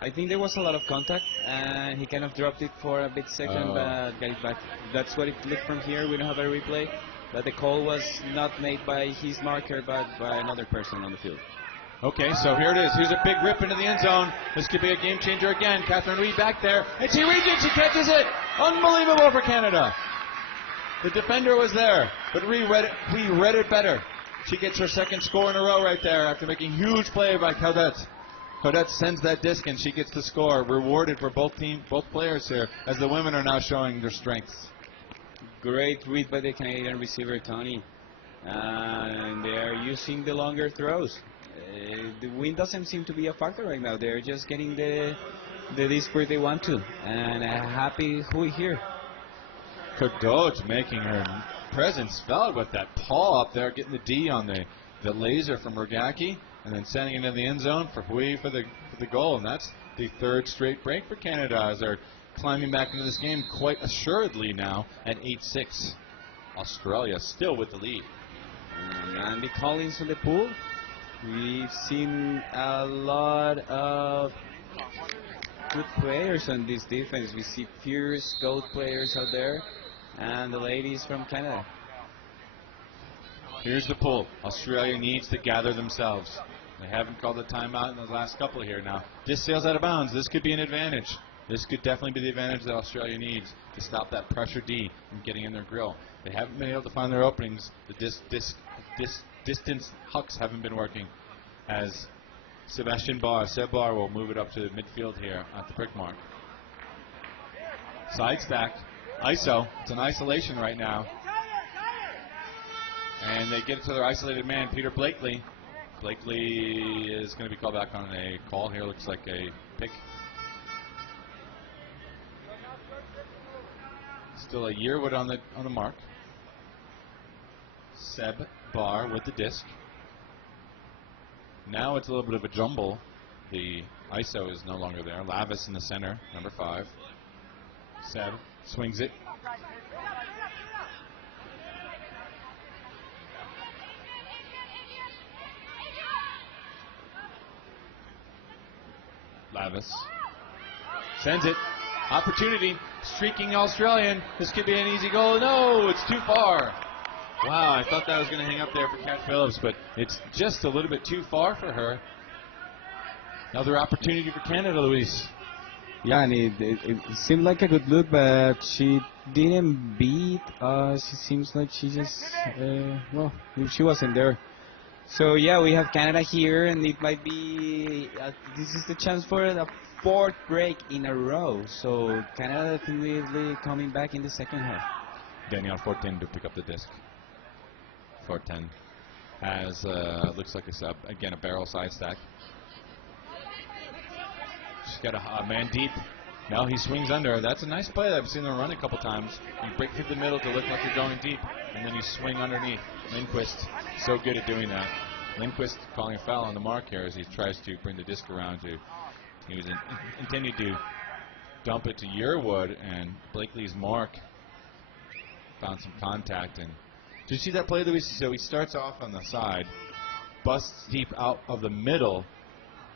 I think there was a lot of contact, and he kind of dropped it for a bit second, but got it back. That's what it looked from here. We don't have a replay, but the call was not made by his marker, but by another person on the field. Okay, so here it is. Here's a big rip into the end zone. This could be a game changer again. Catherine Reed back there, and she reads it. She catches it. Unbelievable for Canada. The defender was there, but we read it better. She gets her second score in a row right there after making huge play by Caudette. Caudette sends that disc, and she gets the score. Rewarded for both players here, as the women are now showing their strengths. Great read by the Canadian receiver, Tony. And they are using the longer throws. The wind doesn't seem to be a factor right now. They're just getting the disc where they want to. And happy Hui here. Caudette making her presence felt with that paw up there, getting the D on the laser from Rogacki, and then sending it into the end zone for Hui for the goal. And that's the third straight break for Canada as they're climbing back into this game quite assuredly now at 8-6. Australia still with the lead. Andy Collins in the pool. We've seen a lot of good players on this defense. We see fierce gold players out there, and the ladies from Canada. Here's the pull. Australia needs to gather themselves. They haven't called a timeout in the last couple here now. This sails out of bounds. This could be an advantage. This could definitely be the advantage that Australia needs to stop that pressure D from getting in their grill. They haven't been able to find their openings. The distance hucks haven't been working, as Seb Barr will move it up to midfield here at the prick mark. Side stack, ISO. It's an isolation right now. And they get it to their isolated man, Peter Blakely. Blakely is going to be called back on a call here. Looks like a pick. Still a Yearwood on the mark. Seb Barr with the disc. Now it's a little bit of a jumble. The ISO is no longer there. Lavis in the center, number 5. Seb swings it. Lavis sends it. Opportunity. Streaking Australian. This could be an easy goal. No, it's too far. Wow, I thought that was going to hang up there for Kat Phillips, but it's just a little bit too far for her. Another opportunity for Canada, Luis. Yeah, and it seemed like a good look, but she didn't beat us. It seems like she just, she wasn't there. So, yeah, we have Canada here, and it might be, this is the chance for the 4th break in a row. So, Canada definitely coming back in the second half. Danielle Fortin to pick up the disc. Fortin has, looks like it's, again, a barrel side stack. She's got a man deep. Now he swings under. That's a nice play. I've seen them run a couple times. You break through the middle to look like you're going deep, and then you swing underneath. Lindquist, so good at doing that. Lindquist calling a foul on the mark here as he tries to bring the disc around to. He was intending to dump it to Yearwood, and Blakely's mark found some contact. And did you see that play, Luis? So he starts off on the side, busts deep out of the middle.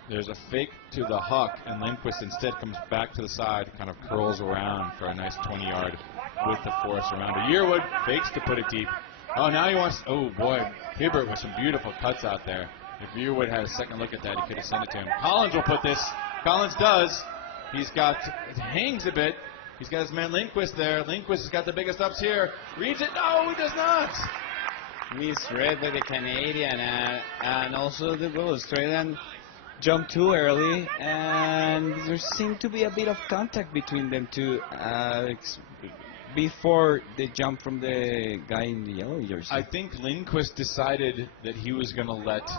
There's a fake to the huck, and Lindquist instead comes back to the side, kind of curls around for a nice 20-yard with the force around her. Yearwood fakes to put it deep. Oh, now he wants, oh boy, Hibbert with some beautiful cuts out there. If Yearwood had a second look at that, he could have sent it to him. Collins will put this. Collins does. He's got, it hangs a bit. He's got his man Lindquist there. Lindquist has got the biggest ups here. Reads it. No, he does not. Misread by the Canadian, and also the Australian jumped too early, and there seemed to be a bit of contact between them two. before the jump from the guy in the yellow jersey. I think Lindquist decided that he was going to let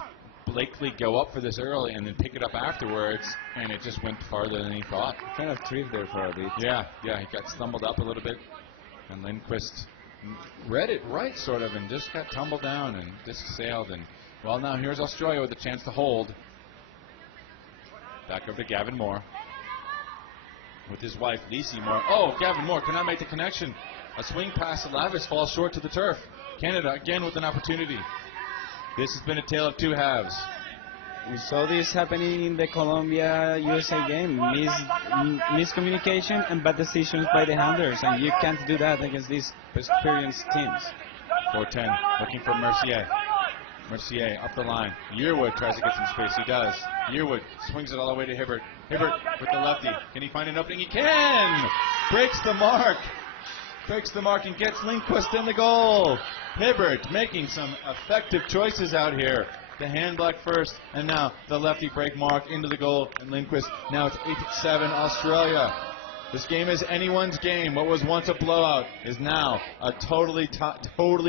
Blakely go up for this early and then pick it up afterwards, and it just went farther than he thought. Kind of tripped there for a bit. Yeah, he got stumbled up a little bit, and Lindquist read it right, sort of, and just got tumbled down and just sailed. And, well, now here's Australia with a chance to hold. Back over to Gavin Moore with his wife, Lisi Moore. Oh, Gavin Moore cannot make the connection. A swing pass to Lavis falls short to the turf. Canada again with an opportunity. This has been a tale of two halves. We saw this happening in the Colombia-USA game. Miscommunication and bad decisions by the handlers, and you can't do that against these experienced teams. 4-10, looking for Mercier. Mercier up the line. Yearwood tries to get some space. He does. Yearwood swings it all the way to Hibbert. Hibbert with the lefty. Can he find an opening? He can! Breaks the mark. Breaks the mark and gets Lindquist in the goal. Hibbert making some effective choices out here. The hand block first, and now the lefty break mark into the goal, and Lindquist. Now it's 8-7 Australia. This game is anyone's game. What was once a blowout is now a totally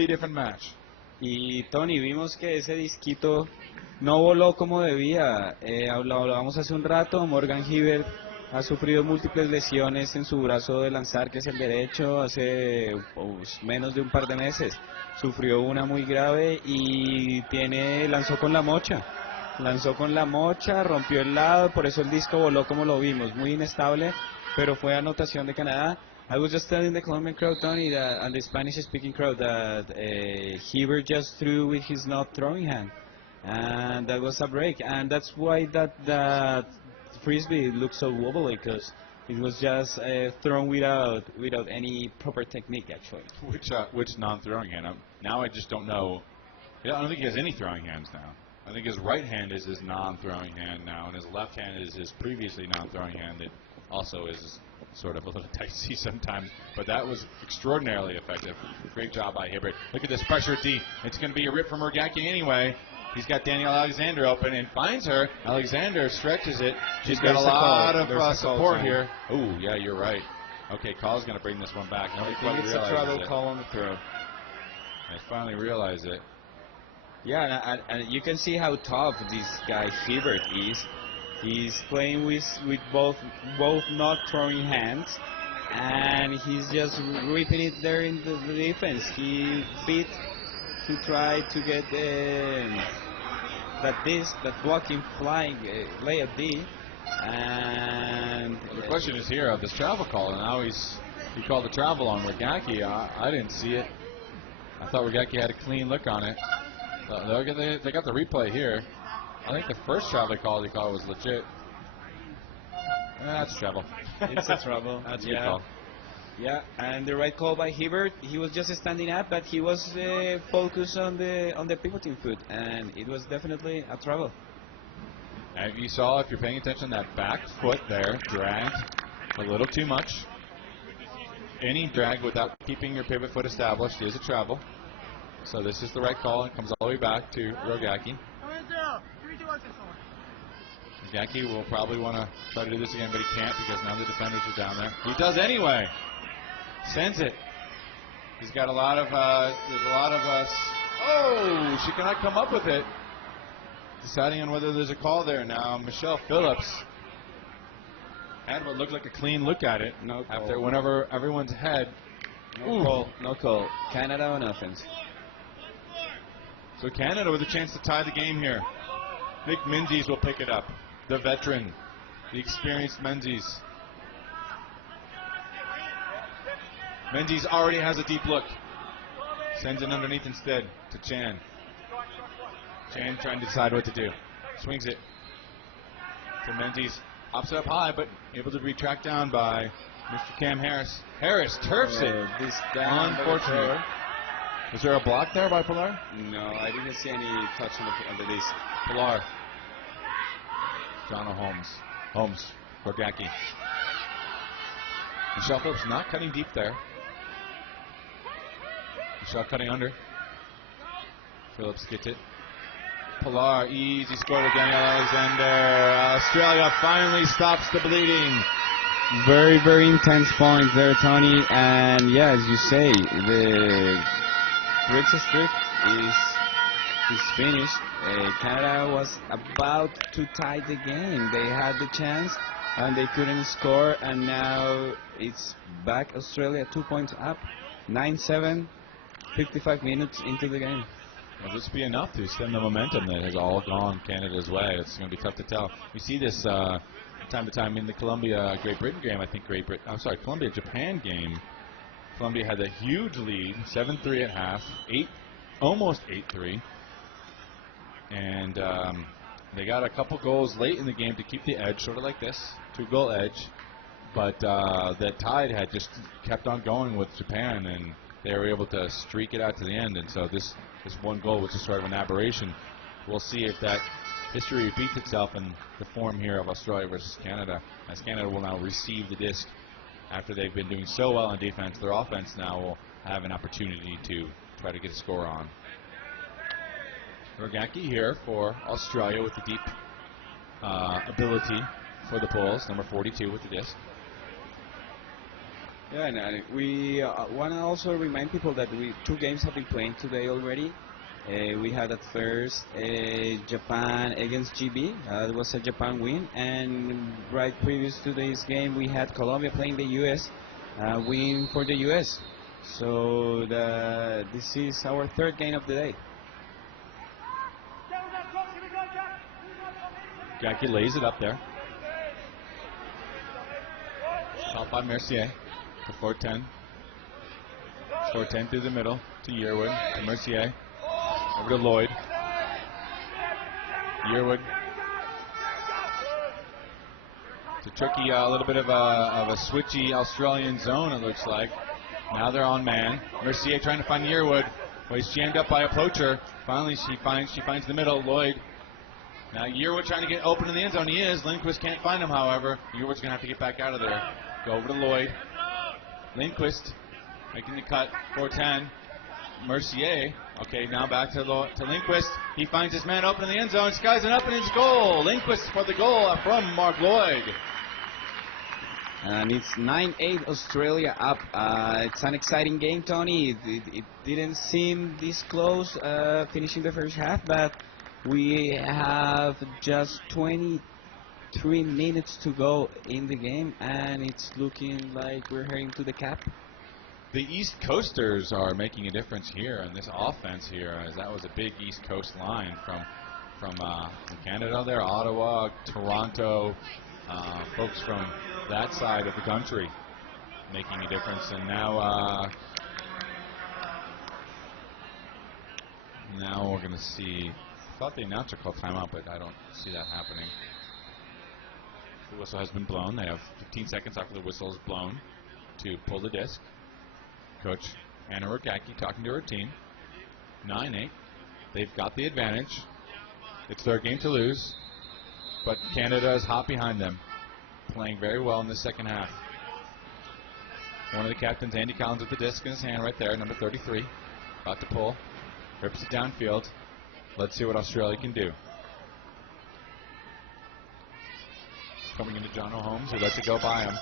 different match. Y Tony, vimos que ese disquito no voló como debía. Lo hablábamos hace un rato. Morgan Hibbert ha sufrido múltiples lesiones en su brazo de lanzar, que es el derecho, hace menos de un par de meses. Sufrió una muy grave y lanzó con la mocha. Rompió el lado, por eso el disco voló como lo vimos. Muy inestable, pero fue anotación de Canadá. I was just telling the Colombian crowd, Tony, and the Spanish-speaking crowd, that Hibbert just threw with his not throwing hand, and that was a break, and that's why that frisbee looked so wobbly, because it was just thrown without any proper technique, actually. Which non-throwing hand? Now I just don't know. I don't think he has any throwing hands now. I think his right hand is his non-throwing hand now, and his left hand is his previously non-throwing hand that also is sort of a little dicey sometimes, but that was extraordinarily effective. Great job by Hibbert. Look at this pressure at D. It's going to be a rip from Rogacki anyway. He's got Danielle Alexander open and finds her. Alexander stretches it. She's got a lot of support here. Oh, yeah, you're right. Okay, Call's going to bring this one back. Nobody quite It's a realizes travel it. call on the throw. I finally realize it. Yeah, and you can see how tough this guy Hibbert is. He's playing with both not throwing hands, and he's just ripping it there in the defense. He beat to try to get that blocking flying layup D, and The question is here of this travel call, and now he called the travel on Rogacki. I didn't see it. I thought Rogacki had a clean look on it. They got the replay here. I think the first travel call he called was legit. That's travel. it's a trouble. That's a good call. Yeah, and the right call by Hibbert. He was just standing up, but he was focused on the pivoting foot, and it was definitely a trouble. And you saw, if you're paying attention, that back foot there dragged a little too much. Any drag without keeping your pivot foot established is a travel. So this is the right call. It comes all the way back to Rogacki. Rogacki will probably want to try to do this again, but he can't because now the defenders are down there. He does anyway. Sends it. He's got a lot of, there's a lot of us. Oh, she cannot come up with it. Deciding on whether there's a call there now. Michelle Phillips had what looked like a clean look at it. No call. After whenever everyone's head. No call. Canada on offense. So Canada with a chance to tie the game here. Nick Menzies will pick it up. The veteran, the experienced Menzies. Menzies already has a deep look. Sends it underneath instead to Chan. Chan trying to decide what to do. Swings it to Menzies. Pops it up high, but able to be tracked down by Mr. Cam Harris. Harris turfs it. Unfortunate. Was there a block there by Pilar? No, I didn't see any touch on the disc. Pilar. John Holmes. Rogacki. Michelle Phillips not cutting deep there. Michelle cutting under. Phillips gets it. Pilar, easy score to Danielle Alexander. Australia finally stops the bleeding. Very, very intense point there, Tony. And yeah, as you say, the Brits streak is finished. Canada was about to tie the game. They had the chance and they couldn't score. And now it's back Australia 2 points up, 9-7, 55 minutes into the game. Will this be enough to stem the momentum that has all gone Canada's way? It's going to be tough to tell. We see this time to time in the Colombia-Great Britain game. I think Colombia-Japan game. Colombia had a huge lead, 7-3 at half, almost 8-3, and they got a couple goals late in the game to keep the edge, sort of like this, 2-goal edge. But that tide had just kept on going with Japan, and they were able to streak it out to the end. And so this one goal was just sort of an aberration. We'll see if that history repeats itself in the form here of Australia versus Canada, as Canada will now receive the disc after they've been doing so well on defense. Their offense now will have an opportunity to try to get a score on. Rogacki here for Australia with the deep ability for the Poles, number 42 with the disc. Yeah, and we want to also remind people that 2 games have been played today already. We had at first Japan against GB. It was a Japan win, and right previous to this game we had Colombia playing the US, win for the US. So this is our 3rd game of the day. Jackie lays it up there. Caught by Mercier to 4-10. 4-10 through the middle to Yearwood, to Mercier. Over to Lloyd. Yearwood. It's a tricky, a little bit of a switchy Australian zone, it looks like. Now they're on man. Mercier trying to find Yearwood. Well, he's jammed up by a poacher. Finally, she finds the middle. Lloyd. Now Yearwood trying to get open in the end zone. He is. Lindquist can't find him, however. Yearwood's going to have to get back out of there. Go over to Lloyd. Lindquist making the cut. 4-10. Mercier. Okay, now back to Lindquist. He finds his man open in the end zone. Skies it up and it's goal. Lindquist for the goal from Mark Lloyd. And it's 9-8 Australia up. It's an exciting game, Tony. It didn't seem this close finishing the first half, but we have just 23 minutes to go in the game, and it's looking like we're heading to the cap. The East Coasters are making a difference here in this offense here, as that was a big East Coast line from Canada there, Ottawa, Toronto, folks from that side of the country making a difference. And now we're going to see, I thought the announcer called timeout, but I don't see that happening. The whistle has been blown. They have 15 seconds after the whistle is blown to pull the disc. Coach Anna Rogacki talking to her team. 9-8. They've got the advantage. It's their game to lose, but Canada is hot behind them, playing very well in the second half. One of the captains, Andy Collins, with the disc in his hand right there, number 33. About to pull. Rips it downfield. Let's see what Australia can do. Coming into John Holmes, who lets it go by him.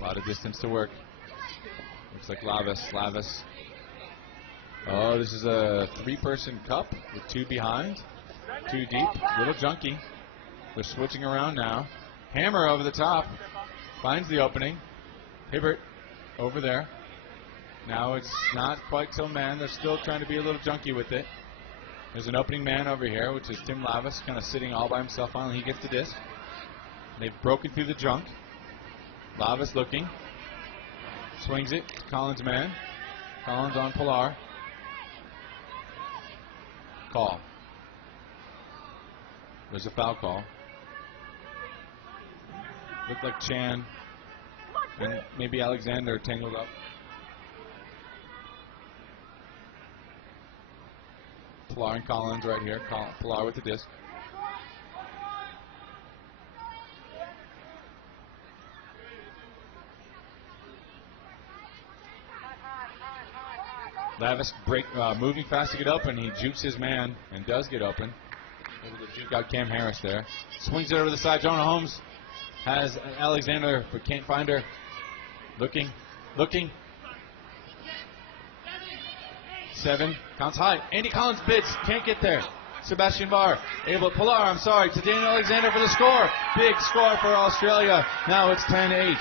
A lot of distance to work. Looks like Lavis. Oh, this is a 3-person cup with 2 behind. 2 deep. Little junky. They're switching around now. Hammer over the top. Finds the opening. Hibbert over there. Now it's not quite so man. They're still trying to be a little junky with it. There's an opening man over here, which is Tim Lavis, kind of sitting all by himself. Finally, he gets the disc. They've broken through the junk. Lavis looking. Swings it to Collins' man. Collins on Pilar. Call. There's a foul call. Looked like Chan and maybe Alexander tangled up. Pilar and Collins right here. Pilar with the disc. Lavis moving fast to get open. He jukes his man and does get open. Able to juke out Cam Harris there. Swings it over the side. Jonah Holmes Has Alexander, but can't find her. Looking. 7, counts high. Andy Collins bids, can't get there. Sebastian Barr able to pull I'm sorry, to Daniel Alexander for the score. Big score for Australia. Now it's 10-8.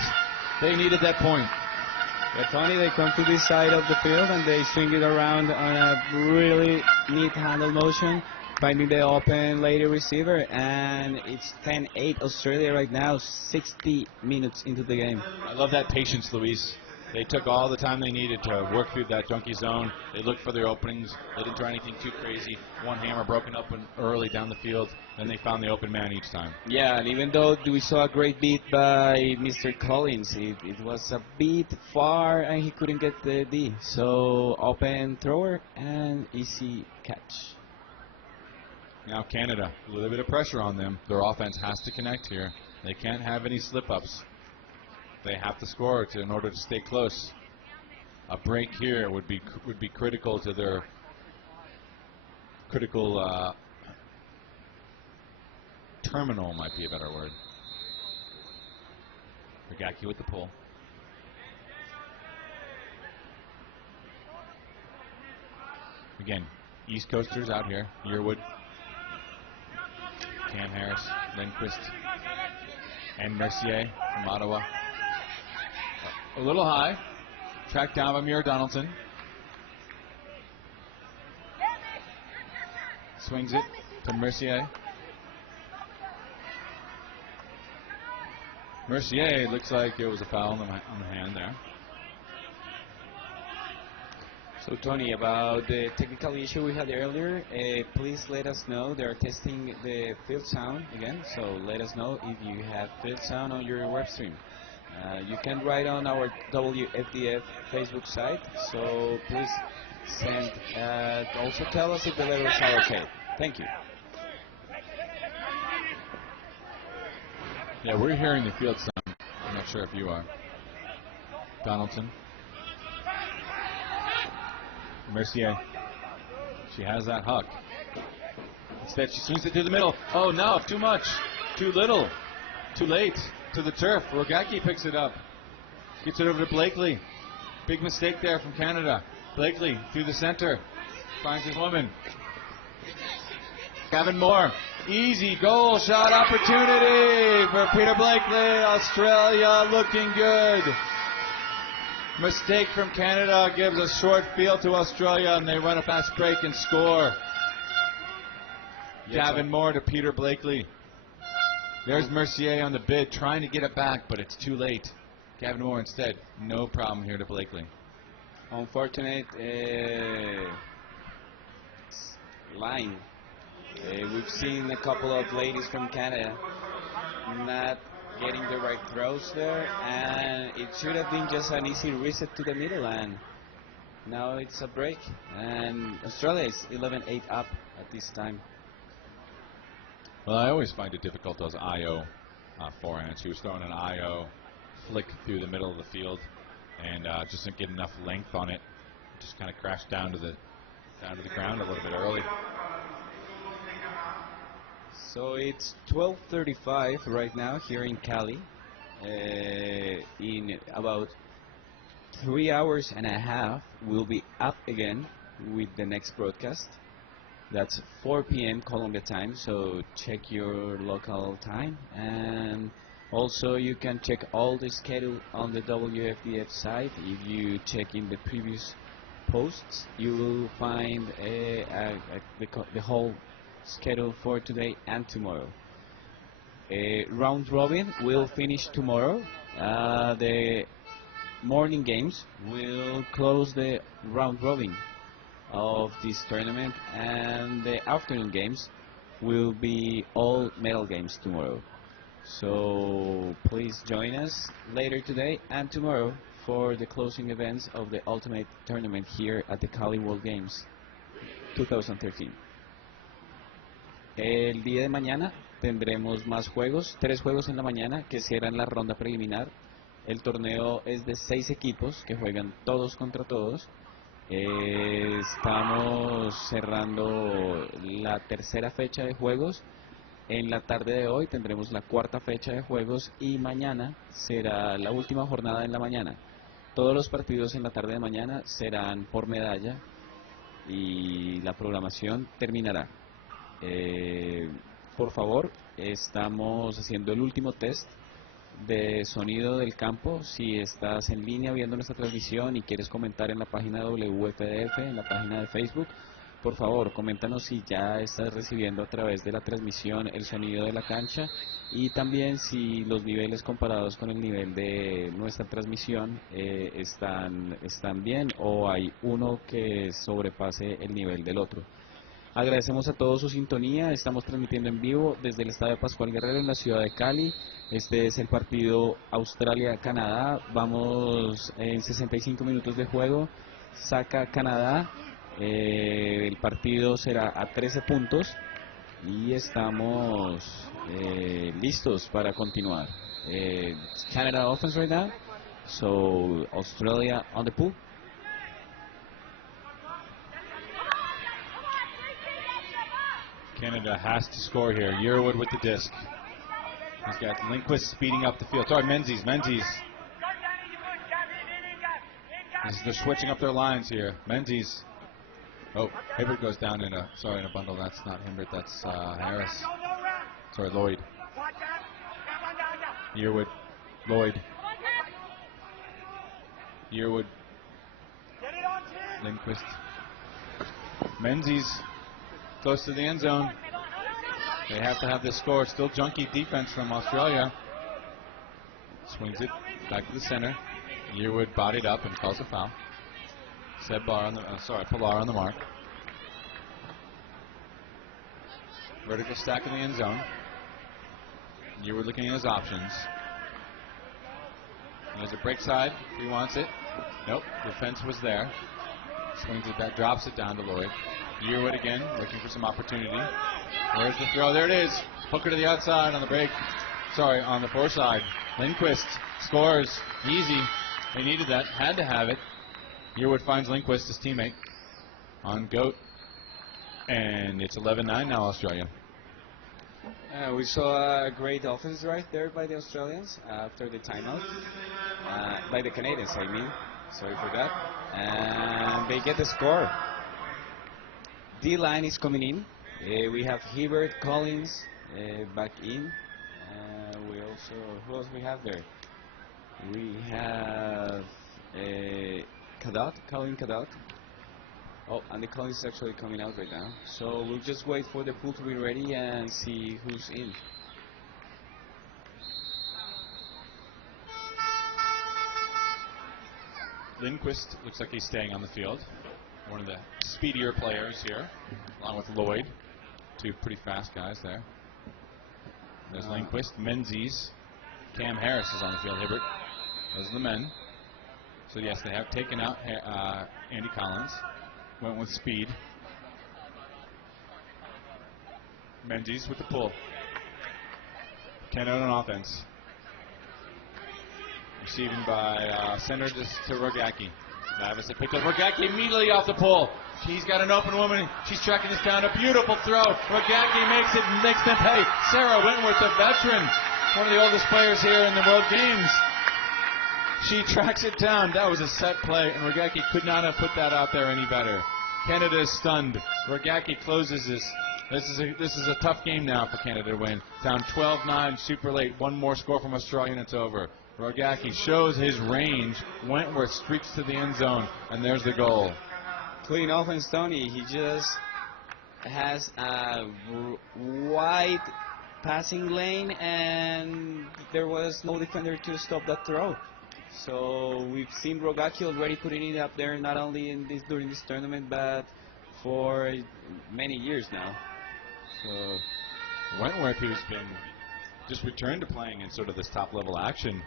They needed that point. Yeah, Tony, they come to this side of the field and they swing it around on a really neat handle motion, finding the open lady receiver, and it's 10-8 Australia right now, 60 minutes into the game. I love that patience, Luis. They took all the time they needed to work through that donkey zone. They looked for their openings. They didn't try anything too crazy. One hammer broken open early down the field. Then they found the open man each time. Yeah, and even though we saw a great beat by Mr. Collins, it was a bit far and he couldn't get the D. So open thrower and easy catch. Now Canada, a little bit of pressure on them. Their offense has to connect here. They can't have any slip-ups. They have to score in order to stay close. A break here would be critical to their terminal might be a better word. Rogacki with the pull. Again, East Coasters out here. Yearwood, Cam Harris, Lindquist, and Mercier from Ottawa. A little high. Tracked down by Mira Donaldson. Swings it to Mercier. Mercier, looks like it was a foul on the hand there. So Tony, about the technical issue we had earlier, please let us know. They're testing the field sound again, so let us know if you have field sound on your web stream. You can write on our WFDF Facebook site, so please send, also tell us if the levels are okay. Thank you. Yeah, we're hearing the field sound. I'm not sure if you are. Donaldson. Mercier. She has that huck. Instead, she swings it through the middle. Oh, no, too much. Too little. Too late. To the turf. Rogacki picks it up. Gets it over to Blakely. Big mistake there from Canada. Blakely through the center. Finds his woman. Gavin Moore. Easy goal shot opportunity for Peter Blakely. Australia looking good. Mistake from Canada gives a short field to Australia, and they run a fast break and score. Gavin Moore to Peter Blakely. There's Mercier on the bid, trying to get it back, but it's too late. Gavin Moore instead, no problem here to Blakely. Unfortunate line. We've seen a couple of ladies from Canada not getting the right throws there, and it should have been just an easy reset to the middle, and now it's a break, and Australia is 11-8 up at this time. Well, I always find it difficult, those I.O. forehands. She was throwing an I.O. flick through the middle of the field, and just didn't get enough length on it. Just kind of crashed down to the ground a little bit early. So it's 12:35 right now here in Cali. In about 3 hours and a half, we'll be up again with the next broadcast. That's 4 p.m. Colombia time, so check your local time. And also you can check all the schedule on the WFDF site. If you check in the previous posts, you will find the whole schedule for today and tomorrow. Round robin will finish tomorrow. The morning games will close the round robin of this tournament, and the afternoon games will be all medal games tomorrow. So please join us later today and tomorrow for the closing events of the Ultimate Tournament here at the Cali World Games 2013. El día de mañana tendremos más juegos, 3 juegos en la mañana que cierran la ronda preliminar. El torneo es de 6 equipos que juegan todos contra todos. Estamos cerrando la tercera fecha de juegos En la tarde de hoy tendremos la cuarta fecha de juegos y mañana será la última jornada en la mañana. Todos los partidos en la tarde de mañana serán por medalla y la programación terminará. Por favor, estamos haciendo el último test de sonido del campo. Si estás en línea viendo nuestra transmisión y quieres comentar en la página WFDF, en la página de Facebook, por favor, coméntanos si ya estás recibiendo a través de la transmisión el sonido de la cancha y también si los niveles comparados con el nivel de nuestra transmisión están bien o hay uno que sobrepase el nivel del otro. Agradecemos a todos su sintonía. Estamos transmitiendo en vivo desde el Estadio Pascual Guerrero en la ciudad de Cali. Este es el partido Australia-Canadá. Vamos en 65 minutos de juego. Saca Canadá. El partido será a 13 puntos y estamos listos para continuar. Canada offense right now, so Australia on the pool. Canada has to score here. Yearwood with the disc. He's got Lindquist speeding up the field. Sorry, Menzies. They're switching up their lines here. Menzies. Oh, Hibbert goes down in a bundle. That's not Hibbert, that's Harris. Sorry, Lloyd. Yearwood. Lloyd. Yearwood. Lindquist. Menzies close to the end zone. They have to have this score. Still junky defense from Australia. Swings it back to the center. Yearwood bodied up and calls a foul. Pilar on the mark. Vertical stack in the end zone. Yearwood looking at his options. There's a break side. He wants it. Nope. Defense was there. Swings it back, drops it down to Lloyd. Yearwood again, looking for some opportunity. Where's the throw? There it is. Hooker to the outside on the break. On the far side. Lindquist scores. Easy. They needed that. Had to have it. Yearwood finds Lindquist, his teammate, on GOAT. And it's 11-9 now, Australia. We saw a great offense right there by the Australians after the timeout. By the Canadians, I mean. Sorry for that. And they get the score. D-line is coming in. We have Hibbert, Collins back in. Who else we have there? We have Colin Cadotte. Oh, and the Collins is actually coming out right now. So we'll just wait for the pool to be ready and see who's in. Lindquist looks like he's staying on the field. One of the speedier players here, along with Lloyd. Two pretty fast guys there. There's Lindquist, Menzies, Cam Harris is on the field. Hibbert. Those are the men. So yes, they have taken out Andy Collins. Went with speed. Menzies with the pull. Canada on offense. Receiving by center to Rogacki. Lavis picked up Rogacki immediately off the pull. She's got an open woman. She's tracking this down. A beautiful throw. Rogacki makes it and makes them pay. Sarah Wentworth, the veteran, one of the oldest players here in the World Games. She tracks it down. That was a set play, and Rogacki could not have put that out there any better. Canada is stunned. Rogacki closes this. This is a tough game now for Canada to win. Down 12-9, super late. One more score from Australia, and it's over. Rogacki shows his range. Wentworth streaks to the end zone, and there's the goal. Clean offense, Tony. He just has a wide passing lane, and there was no defender to stop that throw. So we've seen Rogacki already putting it up there, not only during this tournament, but for many years now. So Wentworth, who's been just returned to playing in sort of this top-level action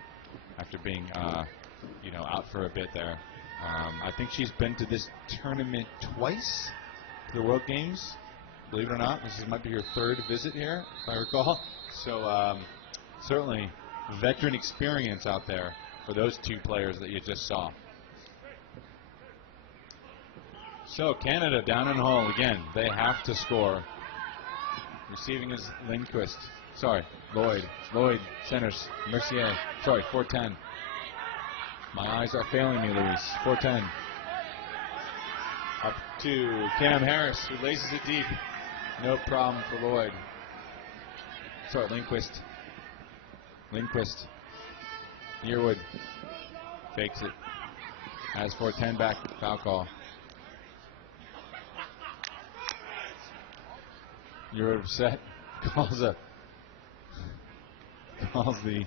after being, out for a bit there. I think she's been to this tournament twice, to the World Games. Believe it or not, this might be her third visit here, if I recall. So certainly veteran experience out there for those two players that you just saw. So Canada down in the hole again. They have to score. Receiving is Lindquist. Sorry, Lloyd. Lloyd centers. Mercier. Sorry, 410. My eyes are failing me, Luis. 410. Up to Cam Harris, who laces it deep. No problem for Lloyd. Sorry, Lindquist. Lindquist. Yearwood. Fakes it. Has 410 back. Foul call. You're upset. Calls the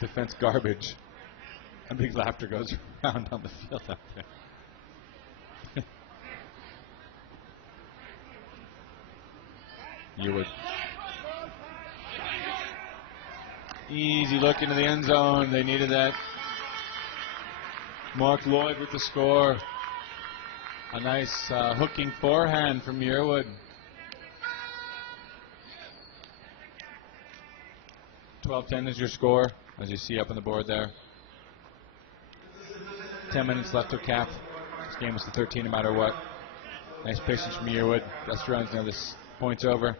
defense garbage. And big laughter goes around on the field out there. Yearwood. Easy look into the end zone. They needed that. Mark Lloyd with the score. A nice hooking forehand from Yearwood. 12-10 is your score, as you see up on the board there. 10 minutes left to cap. This game is to 13 no matter what. Nice patience from Yearwood. Australians know this point's over,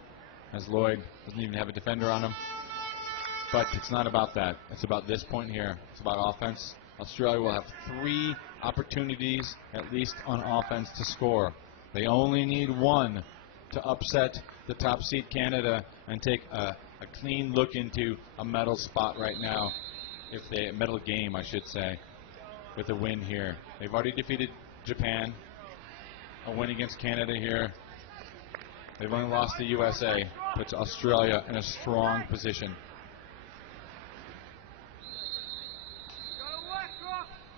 as Lloyd doesn't even have a defender on him. But it's not about that. It's about this point here. It's about offense. Australia will have 3 opportunities, at least on offense, to score. They only need 1 to upset the top seed Canada and take a clean look into a medal spot right now. A medal game, I should say, with a win here. They've already defeated Japan. A win against Canada here. They've only lost to USA. Puts Australia in a strong position.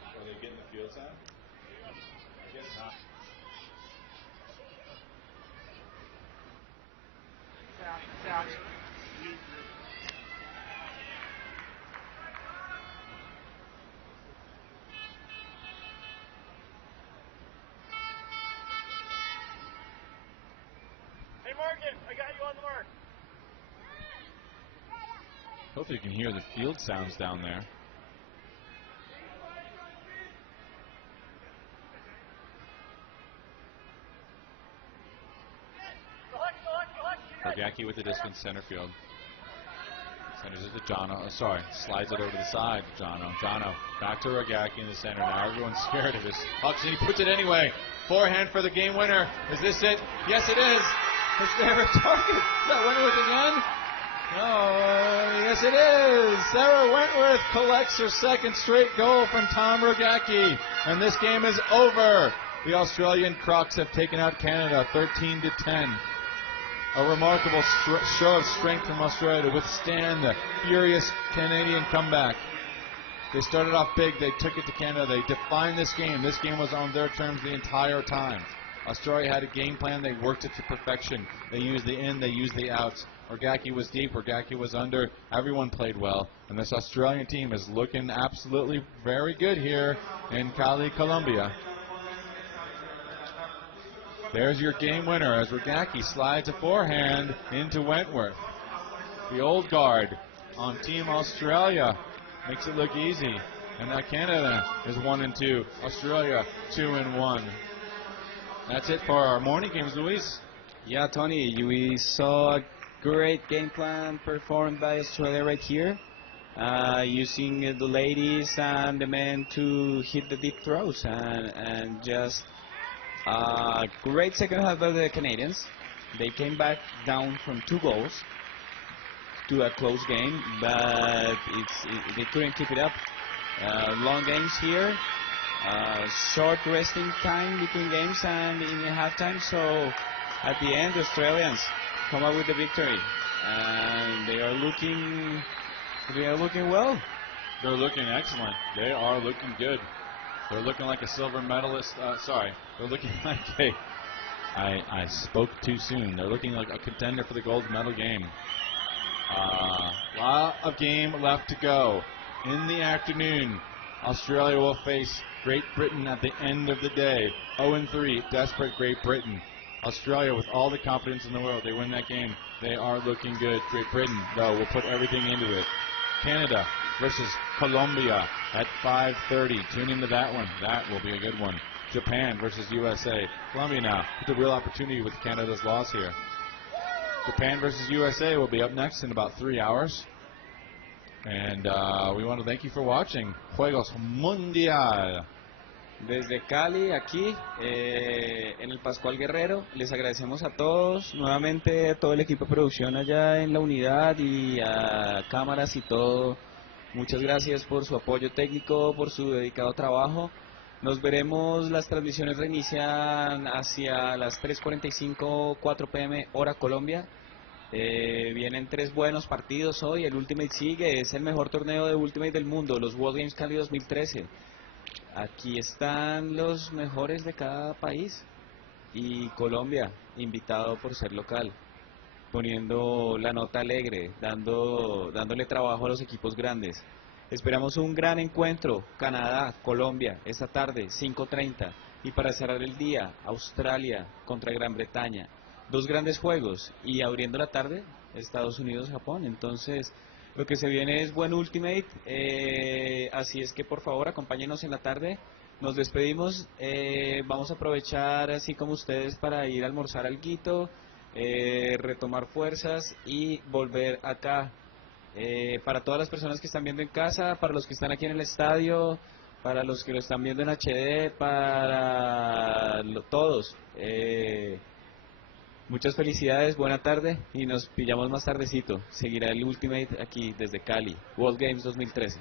Are they getting the field sound? I guess not. Hey, Morgan, I got you on the mark. Hopefully you can hear the field sounds down there. Rogacki with the distance, center field. Centers it to Jono. Slides it over to the side. Jono. Back to Rogacki in the center. Now everyone's scared of this. Hawks, and he puts it anyway. Forehand for the game winner. Is this it? Yes, it is. It's their target. Is that Wentworth again? No. Yes, it is. Sarah Wentworth collects her second straight goal from Tom Rogacki. And this game is over. The Australian Crocs have taken out Canada 13-10. A remarkable show of strength from Australia to withstand the furious Canadian comeback. They started off big. They took it to Canada. They defined this game. This game was on their terms the entire time. Australia had a game plan. They worked it to perfection. They used the in. They used the outs. Rogacki was deep. Rogacki was under. Everyone played well. And this Australian team is looking absolutely very good here in Cali, Colombia. There's your game winner as Rogacki slides a forehand into Wentworth. The old guard on Team Australia makes it look easy. And now Canada is 1-2. Australia 2-1. That's it for our morning games, Luis. Yeah, Tony, we saw a great game plan performed by Australia right here, using the ladies and the men to hit the deep throws, and just great second half of the Canadians. They came back down from 2 goals to a close game, but they couldn't keep it up. Long games here, short resting time between games and in halftime. So at the end, the Australians come up with the victory, and they are looking well. They're looking excellent. They are looking good. They're looking like a silver medalist. They're looking like I spoke too soon. They're looking like a contender for the gold medal game. Lot of game left to go. In the afternoon, Australia will face Great Britain at the end of the day. 0-3, desperate Great Britain. Australia, with all the confidence in the world, they win that game. They are looking good. Great Britain, though, will put everything into it. Canada versus Colombia at 5:30. Tune into that one. That will be a good one. Japan versus USA. Colombia now with a real opportunity with Canada's loss here. Japan versus USA will be up next in about 3 hours. And we want to thank you for watching Juegos Mundial. Desde Cali, aquí, en el Pascual Guerrero, les agradecemos a todos, nuevamente a todo el equipo de producción allá en la unidad y a cámaras y todo. Muchas gracias por su apoyo técnico, por su dedicado trabajo. Nos veremos, las transmisiones reinician hacia las 3:45, 4 p.m. hora Colombia. Vienen 3 buenos partidos hoy, el Ultimate sigue, es el mejor torneo de Ultimate del mundo, los World Games Cali 2013. Aquí están los mejores de cada país y Colombia, invitado por ser local, poniendo la nota alegre, dándole trabajo a los equipos grandes. Esperamos un gran encuentro, Canadá, Colombia, esta tarde, 5:30. Y para cerrar el día, Australia contra Gran Bretaña. 2 grandes juegos y abriendo la tarde, Estados Unidos, Japón. Entonces, lo que se viene es buen Ultimate, así es que por favor acompáñenos en la tarde. Nos despedimos, vamos a aprovechar así como ustedes para ir a almorzar alguito, retomar fuerzas y volver acá. Para todas las personas que están viendo en casa, para los que están aquí en el estadio, para los que lo están viendo en HD, para todos. Muchas felicidades, buena tarde y nos pillamos más tardecito. Seguirá el Ultimate aquí desde Cali, World Games 2013.